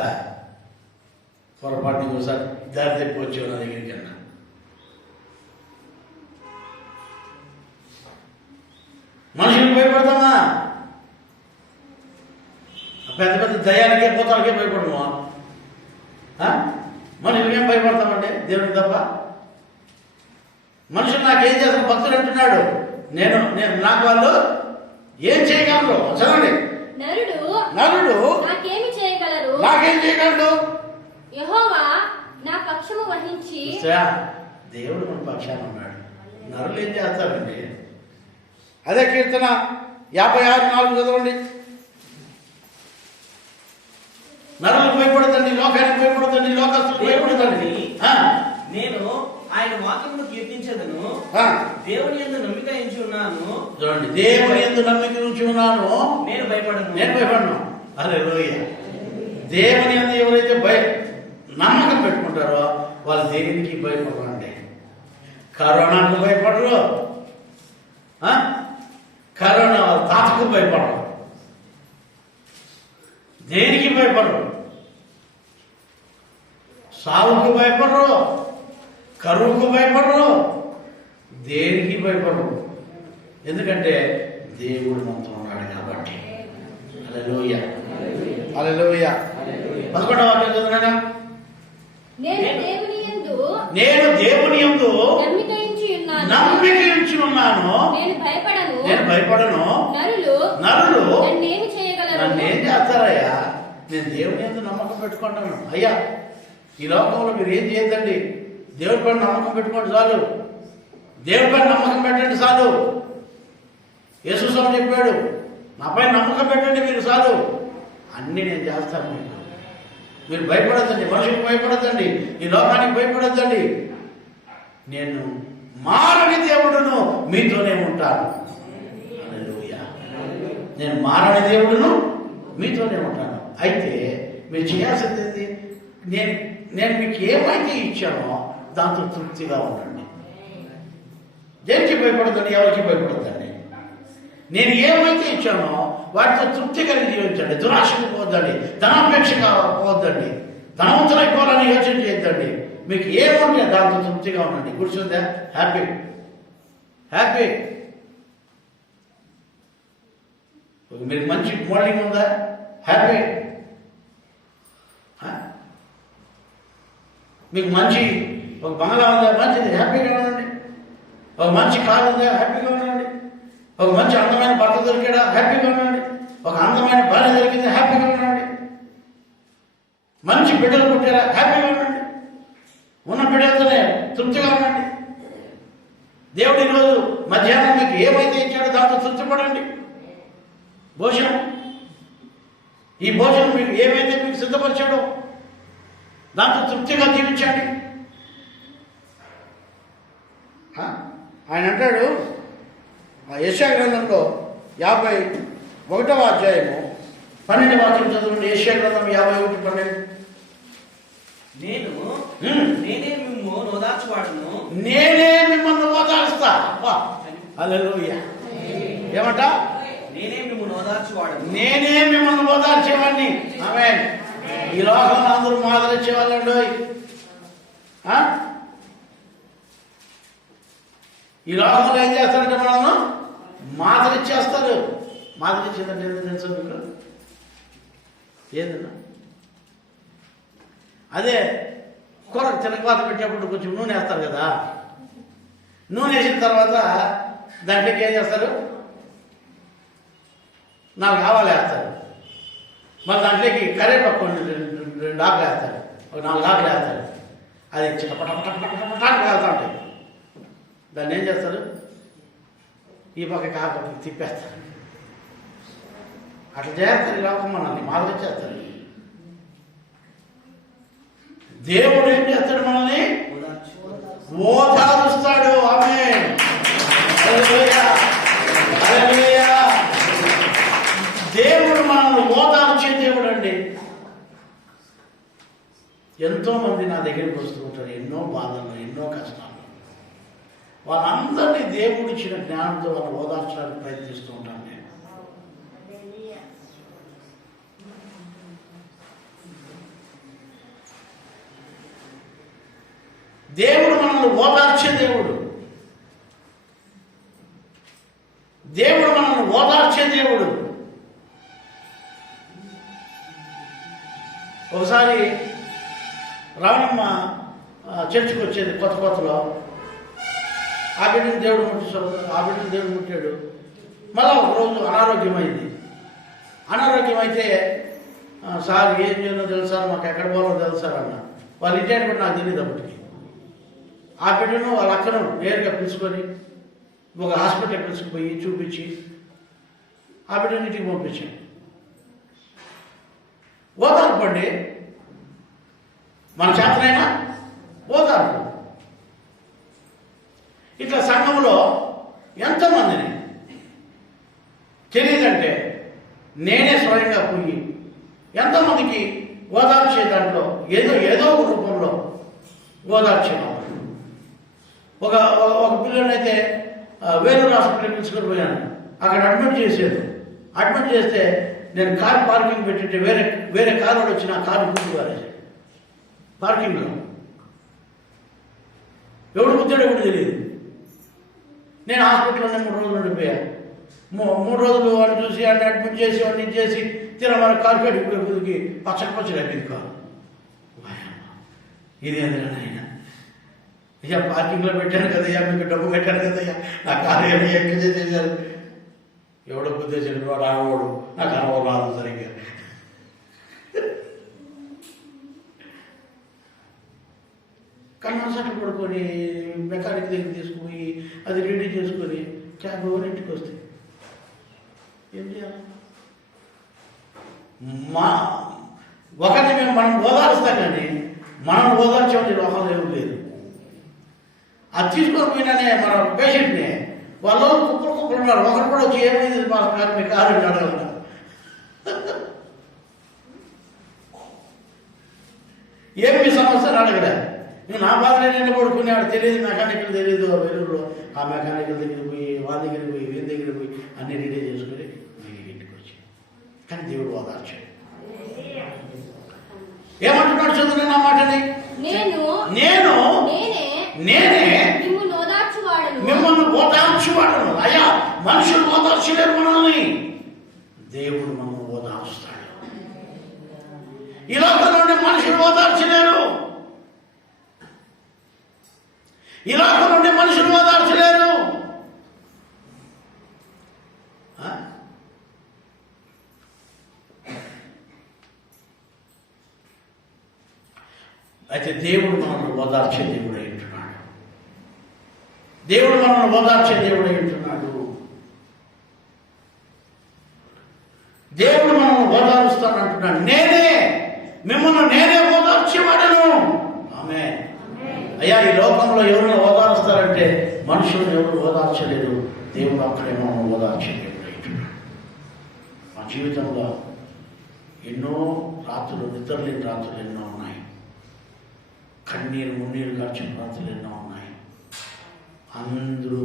పొరపాటు నీకు ఒకసారి దారి తెప్పి వచ్చావు నా దగ్గరికి అన్నా. మనుషులకు భయపడతామా? పెద్ద పెద్ద దయానికే పోతాలకే భయపడము. మనుషులకేం భయపడతామంటే దేవునికి తప్ప. మనుషులు నాకేం చేస్తాను? భక్తుడు అంటున్నాడు, నేను నాకు వాళ్ళు ఏం చేయగలరు? చదవండి. నరుడు నాకేమి చేయగలరు? నాకేం చేయగలడు? యెహోవా నా పక్షము వహించి. దేవుడు మన పక్షాన ఉన్నాడు. నరులు ఏం చేస్తారండి? అదే కీర్తన 56:4 చదవండి. నరులకు భయపడతండి, లోకానికి భయపడతండి, లోకస్తులకు భయపడతండి. నేను ఆయన వాక్యమును కీర్తించదను. దేవుని యందు నమ్మిక ఉంచి ఉన్నాను. చూడండి, దేవుని యందు నమ్మిక ఉంచి ఉన్నాను, నేను భయపడను. నేను భయపడను. హల్లెలూయా. దేవుని యందు ఎవరైతే నమ్మకం పెట్టుకుంటారో వాళ్ళు దేనికి భయపడరు అండి. కరోనాకు భయపడరు, కరోనా వాళ్ళ తాతకు భయపడరు. దేనికి భయపడరు, సావుకు భయపడరు, కరువుకు భయపడరు, దేనికి భయపడరు. ఎందుకంటే దేవుడు మనతో ఉన్నాడు కాబట్టి. హల్లెలూయా, హల్లెలూయా. 11వ వాక్యం చదువునా? నేను దేవుని యందు నమ్మిక ఉంచి ఉన్నాను, నేను భయపడను. నరులు నన్నేమి చేయగలరు? నన్నేం చేస్తారయ్యా? నేను దేవుని యందు నమ్మకం పెట్టుకుంటాను. అయ్యా, ఈ లోకంలో మీరు ఏం చేయొద్దండి, దేవుడి పైన నమ్మకం పెట్టుకోండి చాలు. దేవుడి పైన నమ్మకం పెట్టండి చాలు. యేసు స్వామి చెప్పాడు, నా పైన నమ్మకం పెట్టండి మీరు చాలు, అన్నీ నేను చేస్తాను. మీరు భయపడద్దండి, మనుషులకు భయపడద్దండి, ఈ లోకానికి భయపడద్దండి. నేను మారని దేవుడును మీతోనే ఉంటాను. హల్లెలూయా. నేను మారని దేవుడును మీతోనే ఉంటాను. అయితే మీరు చేయాల్సింది ఏంటి? నేను మీకు ఏమైతే ఇచ్చానో దాంతో తృప్తిగా ఉండండి. దేనికి భయపడద్దండి, ఎవరికి భయపడద్దండి. నేను ఏమైతే ఇచ్చానో వాటితో తృప్తి కలిగి జీవించండి. దురాశకు పోవద్దండి, ధనాపేక్ష పోవద్దండి, ధనవంతులైపోవాలని యోచన చేయొద్దండి. మీకు ఏముంటే దాంతో తృప్తిగా ఉండండి. కూర్చుందా? Happy happy. మీకు మంచి మోడలింగ్ ఉందా? హ్యాపీ. మీకు మంచి ఒక బంగ్లా ఉందా? మంచిది, హ్యాపీగా ఉండండి. ఒక మంచి కారు ఉందా? హ్యాపీగా ఉండండి. ఒక మంచి అందమైన భర్త దొరికాడా? హ్యాపీగా ఉండండి. ఒక అందమైన భార్య దొరికిందా? హ్యాపీగా ఉండండి. మంచి బిడ్డలు పుట్టారా? హ్యాపీగా ఉండండి. ఉన్న బిడ్డలతోనే తృప్తిగా ఉండండి. దేవుడు ఈరోజు మధ్యాహ్నం మీకు ఏమైతే ఇచ్చాడో దాంతో తృప్తి పడండి. భోజనం, ఈ భోజనం మీకు ఏమైతే మీకు సిద్ధపరిచాడో దాంతో తృప్తిగా జీవించండి. ఆయన అంటాడు యెషయా గ్రంథంలో 51వ అధ్యాయము 12వ వాక్యం చదవండి. యెషయా గ్రంథం 51:12. నేనే మిమ్మల్ని ఓదార్చువాడును. నేనే మిమ్మల్ని ఓదార్స్తా. హల్లెలూయా. ఏమంట? నేనే మిమ్మల్ని ఓదార్చువాడును. నేనే మిమ్మల్ని ఓదార్చేవాడిని. ఆమేన్. ఈ లోకంలో అందరూ మాదరిచ్చేవాళ్ళండి. ఈ లోకంలో ఏం చేస్తారంటే మనల్ని మాదరిచ్చేస్తారు. మాదరిచ్చేదంటే ఏంటో తెలుసా మీకు? ఏదన్నా అదే కూర తిరగపాత పెట్టేప్పుడు కొంచెం నూనె వేస్తారు కదా. నూనె వేసిన తర్వాత దాంట్లోకి ఏం చేస్తారు? 4 ఆవాలు వేస్తారు. మళ్ళీ దాంట్లోకి కరివేపాకు 2 ఆకులు వేస్తారు. ఒక 4 ఆకులు వేస్తారు. అది చిట్టపటపటానికి వెళ్తూ ఉంటాయి. దాన్ని ఏం చేస్తారు? ఈ పక్కకి ఆ పక్కకి తిప్పేస్తారు. అట్లా చేస్తారు. ఈ లోకం మనల్ని మాదిరి చేస్తారు. దేవుడు ఏం చేస్తాడు? మనల్ని ఓదారుస్తాడు. ఆమేన్. హల్లెలూయా, హల్లెలూయా. దేవుడు మనల్ని ఓదార్చే దేవుడు అండి. ఎంతో మంది నా దగ్గరికి వస్తూ ఉంటారు, ఎన్నో బాధలు, ఎన్నో కష్టాలు. వాళ్ళందరినీ దేవుడు ఇచ్చిన జ్ఞానంతో వాళ్ళు ఓదార్చడానికి ప్రయత్నిస్తూ ఉంటాను నేను. దేవుడు మనల్ని ఓదార్చే దేవుడు. దేవుడు మనల్ని ఓదార్చే దేవుడు. ఒకసారి రావణమ్మ చర్చికి వచ్చేది కొత్తలో. ఆ బిడ్డను దేవుడు ముట్టాడు. మళ్ళా ఒకరోజు అనారోగ్యమైంది. అనారోగ్యమైతే సార్ ఏం చేయాలో తెలుసా, మాకు ఎక్కడ పోవాలో తెలుసా అన్న. వాళ్ళ ఇంటి కూడా నాకు తెలియదు అప్పటికి. ఆ బిడ్డను వాళ్ళ అక్కను నేరుగా పిలుచుకొని ఒక హాస్పిటల్ పిలుచుకుపోయి చూపించి ఆ బిడ్డను ఇంటికి పంపించాను. ఓదార్పండి, మన చేతనైనా ఓదార్పు. ఇట్లా సంఘంలో ఎంతమందిని తెలియదంటే నేనే స్వయంగా పోయి ఎంతమందికి ఓదార్చే దాంట్లో ఏదో ఒక రూపంలో ఓదార్చేవాడు. ఒక పిల్లలైతే వేలూరు హాస్పిటల్ తీసుకొని పోయాను. అక్కడ అడ్మిట్ చేశాడు. అడ్మిట్ చేస్తే నేను కారు పార్కింగ్ పెట్టింటే వేరే కారు వాడు వచ్చి నా కారు గుర్తుగారు పార్కింగ్లో. ఎవడు గుర్తాడో కూడా తెలియదు. నేను హాస్పిటల్లోనే 3 రోజులు ఉండిపోయా. 3 రోజులు వాడిని చూసి వాడిని అడ్మిట్ చేసి వాడిని చేసి మన కారు పెట్టుకుకి పచ్చడి అయిపోయింది కారు. ఇది ఎందుకని ఆయన ఇక పార్కింగ్లో పెట్టాను కదయ్యా, మీకు డబ్బు పెట్టాను కదయ్యా, నా కారు ఏమి ఎక్కువ చేసేసారు. ఎవడో గుర్తేసాడు వాడు ఆడవాడు, నాకు అనుభవం రాదు సరిగ్గా. కన్వర్సెంట్లు పడుకొని మెకానిక్ దగ్గర తీసుకుపోయి అది రెడీ చేసుకొని క్యాబ్ ఇంటికి వస్తే ఏం చేయాలి? ఒకరిని మనం ఓదారుస్తాం కానీ మనం ఓదార్చేవాడి లోకంలో ఏమి లేదు. అది తీసుకొని పోయినానే మన పేషెంట్ని వాళ్ళు కుక్కలు ఉన్నారు. ఒకరు కూడా వచ్చి ఏమైంది మీ కారు అడగలరా? ఏమి మీ సమస్యను అడగలే. నేను నా బాధనే నిన్న పడుకునేవాడు తెలియదు, మెకానికల్ తెలియదు. వెలుగులో ఆ మెకానికల్ దగ్గర పోయి వాళ్ళ దగ్గర పోయి వీళ్ళ దగ్గర పోయి అన్ని రెడీ చేసుకుని ఇంటికి వచ్చి. కానీ దేవుడు ఓదార్చాడు. ఏమంటున్నాడు చదువు నా మాటని? నేనే మిమ్మల్ని ఓదార్చువాడను. అయ్యా, మనుషులు ఓదార్చలేరు మనల్ని, దేవుడు మనల్ని ఓదార్చుతాడు. ఈ లోకంలోనే మనుషులు ఓదార్చలేరు, ఈ లోకంలోనే మనుషులు ఓదార్చలేరు. అయితే దేవుడు మనల్ని ఓదార్చే దేవుడు అయి ఉంటున్నాడు. దేవుడు మనల్ని ఓదార్చే దేవుడు అయి ఉంటున్నాడు. దేవుడు మనల్ని ఓదారుస్తానంటున్నాడు. నేనే ఓదార్చేవాడను. ఆమేన్. అయ్యా, ఈ లోకంలో ఎవరిని ఓదారుస్తారంటే మనుషులను ఎవరు ఓదార్చలేరు. దేవుడు అక్కడే మనం ఓదార్చే దేవుడు అయి ఉంటున్నాడు. మా జీవితంలో ఎన్నో రాత్రులు, నిద్రలేని రాత్రులు ఎన్నో ఉన్నాయి. కన్నీరు మున్నీరు కార్చిన రాత్రులు ఎన్నో ఉన్నాయి. అందరూ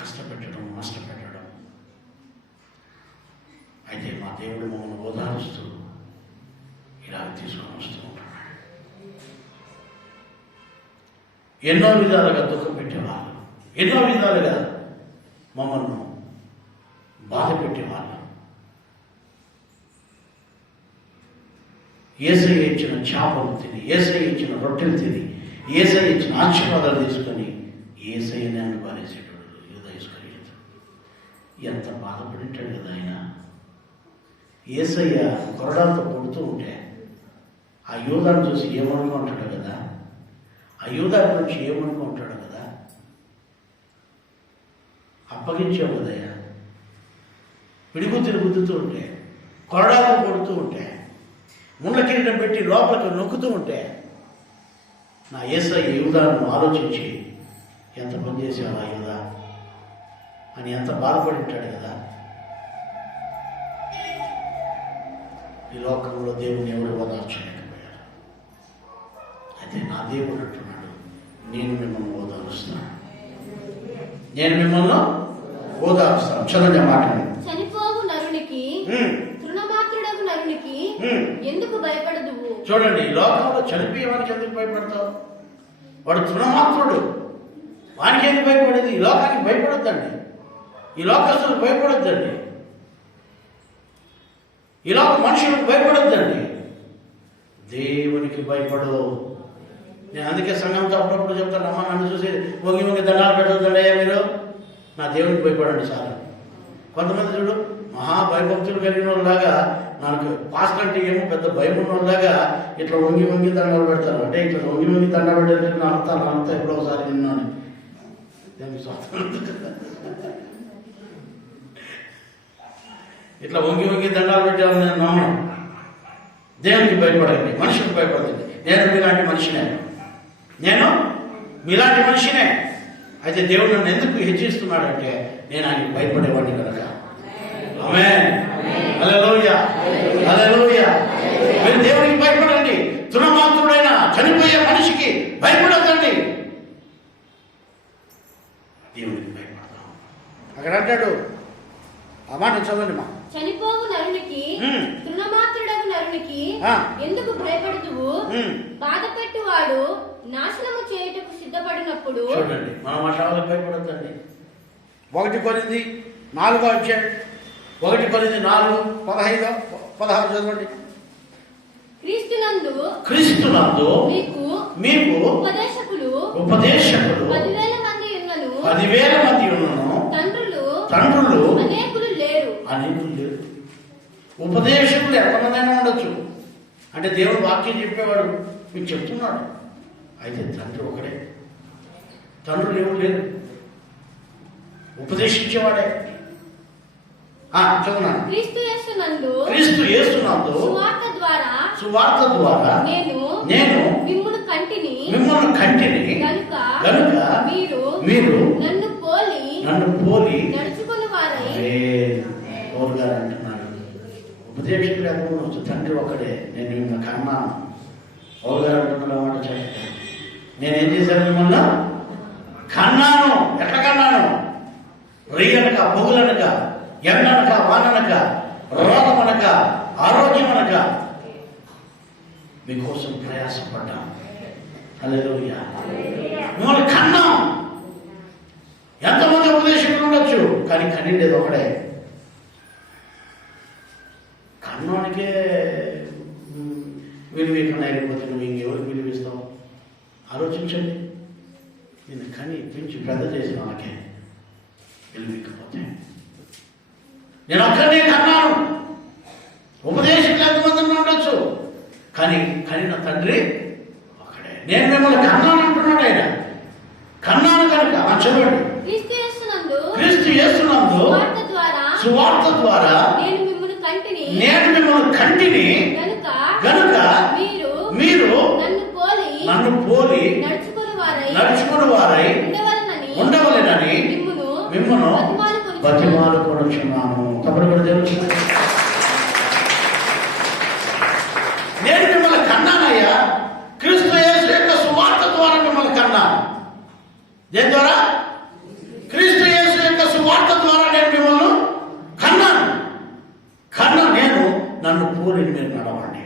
కష్టపెట్టడం, నష్టపెట్టడం. అయితే మా దేవుడు మమ్మల్ని ఓదారుస్తూ ఇలా తీసుకొని వస్తూ ఉంటున్నాడు. ఎన్నో విధాలుగా దుఃఖం పెట్టేవాళ్ళు, ఎన్నో విధాలుగా మమ్మల్ని బాధ పెట్టేవాళ్ళు. యేసయ్య ఇచ్చిన చేపలు తిని, యేసయ్య ఇచ్చిన రొట్టెలు తిని, యేసయ్య ఇచ్చిన ఆశీర్వాదాలు తీసుకొని యేసయ్యని అనుభవించేటోడు యూదా ఇస్కరియోతు. ఎంత బాధపడింటాడు కదా ఆయన. యేసయ్య కొరడాలతో కొడుతూ ఉంటే ఆ యూదాను చూసి ఏమనుకుంటాడు కదా, ఆ యూదా గురించి ఏమనుకుంటాడు కదా. అప్పగించావు కదయ్యా, పిడిగుద్దులు గుద్దుతూ ఉంటే, కొరడాలతో కొడుతూ ఉంటే, ముళ్ళ కిరీటం పెట్టి లోపలికి నొక్కుతూ ఉంటే, నా యేసయ్య యూదాను ఆలోచించి ఎంత పని చేసావా యూదా అని ఎంత బాధపడి ఉంటాడు కదా. ఈ లోకంలో దేవుని ఎవరు ఓదార్చలేకపోయారు. అయితే నా దేవుడు అంటున్నాడు, నేను మిమ్మల్ని ఓదారుస్తాను, నేను మిమ్మల్ని ఓదారుస్తాను. చదవండి మాటని. చనిపోవు నరునికి, తృణమాత్రుడకు నరునికి ఎందుకు భయపడదు? చూడండి, ఈ లోకంలో చనిపోయేవానికి ఎందుకు భయపడతావు? వాడు తృణమాత్రుడు, వానికి ఎందుకు భయపడేది? ఈ లోకానికి భయపడొద్దండి, ఈ లోకస్తులకు భయపడొద్దండి, ఈ లోక మనుషులకు భయపడొద్దండి, దేవునికి భయపడు. నేను అందుకే సంఘంతో అప్పుడప్పుడు చెప్తాను, అమ్మ నన్ను చూసి వంగి దండాలు పెట్టొద్దండి, మీరు నా దేవునికి భయపడండి చాలు. కొంతమంది చూడు, మహా భయభక్తులు కలిగిన వాళ్ళలాగా, నాకు పాస్ట్ అంటే ఏమో పెద్ద భయం ఉన్న వాళ్ళలాగా ఇట్లా వంగి దండాలు పెడతారు. అంటే ఇట్లా వంగి దండాలు పెట్టారు, నా అంతా ఎప్పుడో ఒకసారి విన్నాను. ఇట్లా వంగి దండాలు పెట్టాలని నేను నమ్మను. దేవునికి భయపడండి, మనుషులకు భయపడదండి. నేను మీలాంటి మనిషినే, నేను మీలాంటి మనిషినే. అయితే దేవుడు నన్ను ఎందుకు హెచ్చిస్తున్నాడంటే నేను ఆయనకు భయపడేవాడిని కనుక. ఆమేన్, హల్లెలూయా, హల్లెలూయా. మీరు దేవునికి భయపడండి. తృణమాత్రుడైన చనిపోయే మనిషికి భయపడద్దండి. భయపడ్డాడు. ఆ మాట చదవండి మా. చనిపోవు నరునికి తృణమాత్రుడకు నరునికి ఆ. ఎందుకు భయపడుతువు? ఉమ్. బాధ పెట్టువాడు నాశనము చేయుటకు సిద్ధపడినప్పుడు. చూడండి, మనం ఆ షావులకు భయపడద్దండి. 1 కొరింథీ 4వ అధ్యాయం, 1 కొరింథీ 4:15-16 చదవండి. క్రీస్తునందు మీకు ఉపదేశకులు 10,000 మంది ఉన్నను, తండ్రులు అనేకులు లేరు. ఉపదేశకులు ఎంతమందైనా ఉండొచ్చు. అంటే దేవుడు వాక్యం చెప్పేవాడు మీకు చెప్తున్నాడు. అయితే తండ్రి ఒకడే, తండ్రులు ఎవరు లేరు, ఉపదేశించేవాడే. చదువున్నాను. క్రీస్తు యేసునందు సువార్త ద్వారా నేను మిమ్మల్ని కంటిని గనుక మీరు నన్ను పోలి నడుచుకుని వారై. పౌలు గారు అంటున్నాడు, ఉపదేశకులు ఎంతమంది, తండ్రి ఒకడే, నేను మిమ్మల్ని కన్నాను. పౌలు గారు అంటున్న మాట చెప్పండి, నేనేం చేశాను, మిమ్మల్ని కన్నాను. ఎట్లా కన్నాను? రేయనక పొగులనక, ఎండనక వాననక, రోగమనక ఆరోగ్యమనక మీకోసం ప్రయాసపడ్డాం. హల్లెలూయా. మిమ్మల్ని కన్నాం. ఎంతమంది ఉపదేశకులు ఉండొచ్చు, కానీ కనిండేది ఒకడే. కన్నోనికే విలువీకరణ అయిపోతే నువ్వు ఇంకెవరికి విలువిస్తావు? ఆలోచించండి. నేను కని పెంచి పెద్ద చేసిన వాళ్ళకే విలువకపోతే, నేను ఒక్కనే కన్నాను. ఉపదేశకులు ఎంతమంది ఉండొచ్చు, కానీ కనిన తండ్రి ఒకడే. నేను మిమ్మల్ని కన్నాను అంటున్నాడు ఆయన. కన్నాను కనుక చదవండి. క్రీస్తు యేసునందు సువార్త ద్వారా నేను మిమ్మల్ని కంటిని గనుక మీరు నన్ను పోలి నడుచుకుని వారై ఉండవలెనని మిమ్మను బతిమాలుకొనుచున్నాను. తప్పుడు కూడా తెలుస్తుంది. నేను మిమ్మల్ని కన్నానయ్యా. క్రీస్తు యేసు యొక్క సువార్త ద్వారా మిమ్మల్ని కన్నాను. దేని ద్వారా? క్రీస్తు యేసు యొక్క సువార్త ద్వారా నేను మిమ్మల్ని కన్నాను. నేను నన్ను పోలి మీరు నడవండి.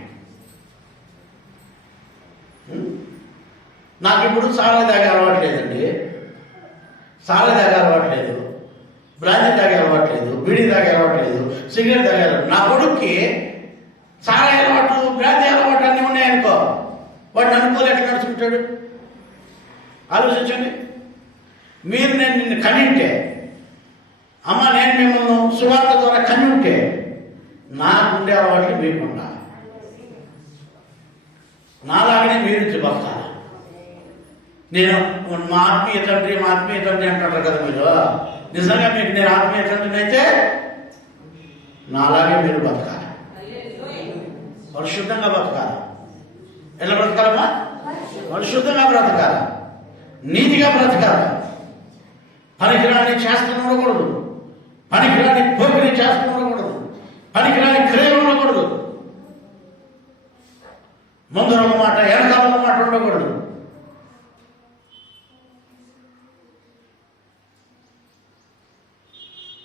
నాకు ఇప్పుడు సారాయి తాగే అలవాట్లేదండి, సారాయి తాగే అలవాట్లేదు, బ్రాందీ తాగే అలవాట్లేదు, బీడీ తాగే అలవాట్లేదు, సిగరెట్ తాగే అలవాటు. నా కొడుక్కి సారాయి అలవాటు, బ్రాందీ అలవాటు అన్నీ ఉన్నాయనుకో, వాడు నన్ను పోలి ఎట్లా నడుచుకుంటాడు? ఆలోచించండి. మీరు నేను నిన్ను కనింటే, అమ్మ నేను మిమ్మల్ని సువార్త ద్వారా కని ఉంటే, నాకుండే అలవాట్లు మీకుండా, నాలాగనే మీరు బతకాలి. నేను మా ఆత్మీయ తండ్రి అంటారు కదా మీరు. నిజంగా మీకు నేను ఆత్మీయ తండ్రిని అయితే నాలాగే మీరు బతకాలి, పరిశుద్ధంగా బతకాలి. ఎలా బ్రతకాలమ్మా? పరిశుద్ధంగా బ్రతకాలి, నీతిగా బ్రతకాలి. పనికిరాని చేస్తూ ఉండకూడదు, పనికిరాని పోకిరి చేస్తూ ఉండకూడదు, పనికిరాని క్రియలు ఉండకూడదు, ముందర ఒక మాట వెనకాల ఒక మాట ఉండకూడదు.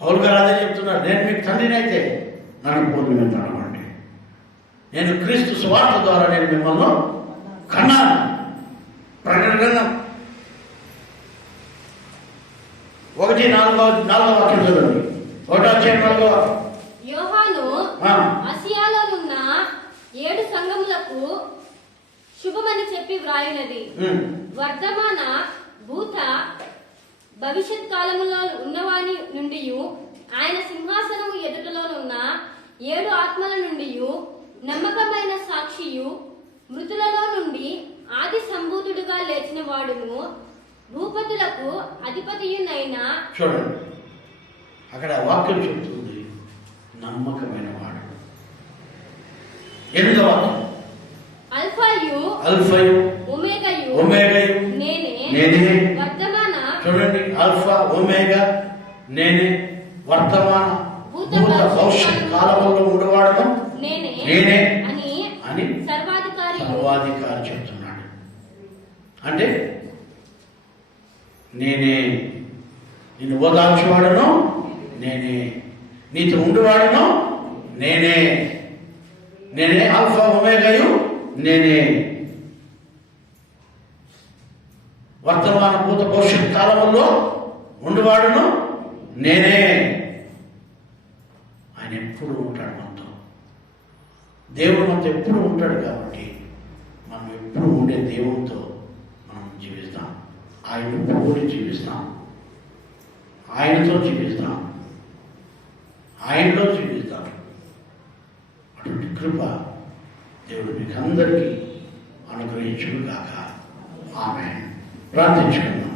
పౌలు గారు అదే చెప్తున్నారు. నేను మీకు తండ్రిని అయితే నన్ను పోలి మీరు నడవండి. నేను క్రీస్తు సువార్త ద్వారా నేను మిమ్మల్ని కన్నాను. ప్రకటన గ్రంథం 1:4 వాక్యం చదవండి. 1:4. యోహాను ఆసియాలోనున్న 7 సంఘములకు శుభమని చెప్పి వ్రాయునది. వర్తమాన భూత భవిష్యత్ కాలములో ఉన్నవాని నుండి, ఆయన సింహాసనము ఎదుటలోనున్న 7 ఆత్మల నుండి, నమ్మకమైన సాక్షియు, మృతులలో నుండి ఆది సంభూతుడుగా లేచిన వాడును, భూపతులకు అధిపతియునైన. చూడండి, అక్కడ వాక్యం చెప్తుంది నమ్మకమైన వాడు. 8వ వాక్యం, అల్ఫాయు ఒమేగాయు నేనే. వర్తమాన, చూడండి, ఆల్ఫా ఒమేగా నేనే, వర్తమాన భూత భవిష్యత్ కాలంలో ఉండవాడను నేనే అని సర్వాధికారి చెప్తున్నాడు. అంటే నేనే నిన్ను ఓదార్చేవాడను నేనే. నీతో ఉండువాడును నేనే. నేనే ఆల్ఫా ఒమేగాయు నేనే. వర్తమాన భూత భవిష్యత్ కాలంలో ఉండువాడును నేనే. ఆయన ఎప్పుడు ఉంటాడు మనతో. దేవుడు మనతో ఎప్పుడు ఉంటాడు కాబట్టి మనం ఎప్పుడు ఉండే దేవునితో మనం జీవిస్తాం. ఆయన పోలి జీవిస్తాం, ఆయనతో జీవిస్తాం, ఆయనలో జీవిస్తాం. అటువంటి కృప దేవుడు మీకు అందరికీ అనుగ్రహించును గాక. ఆమేన్. ప్రార్థించుకుందాం.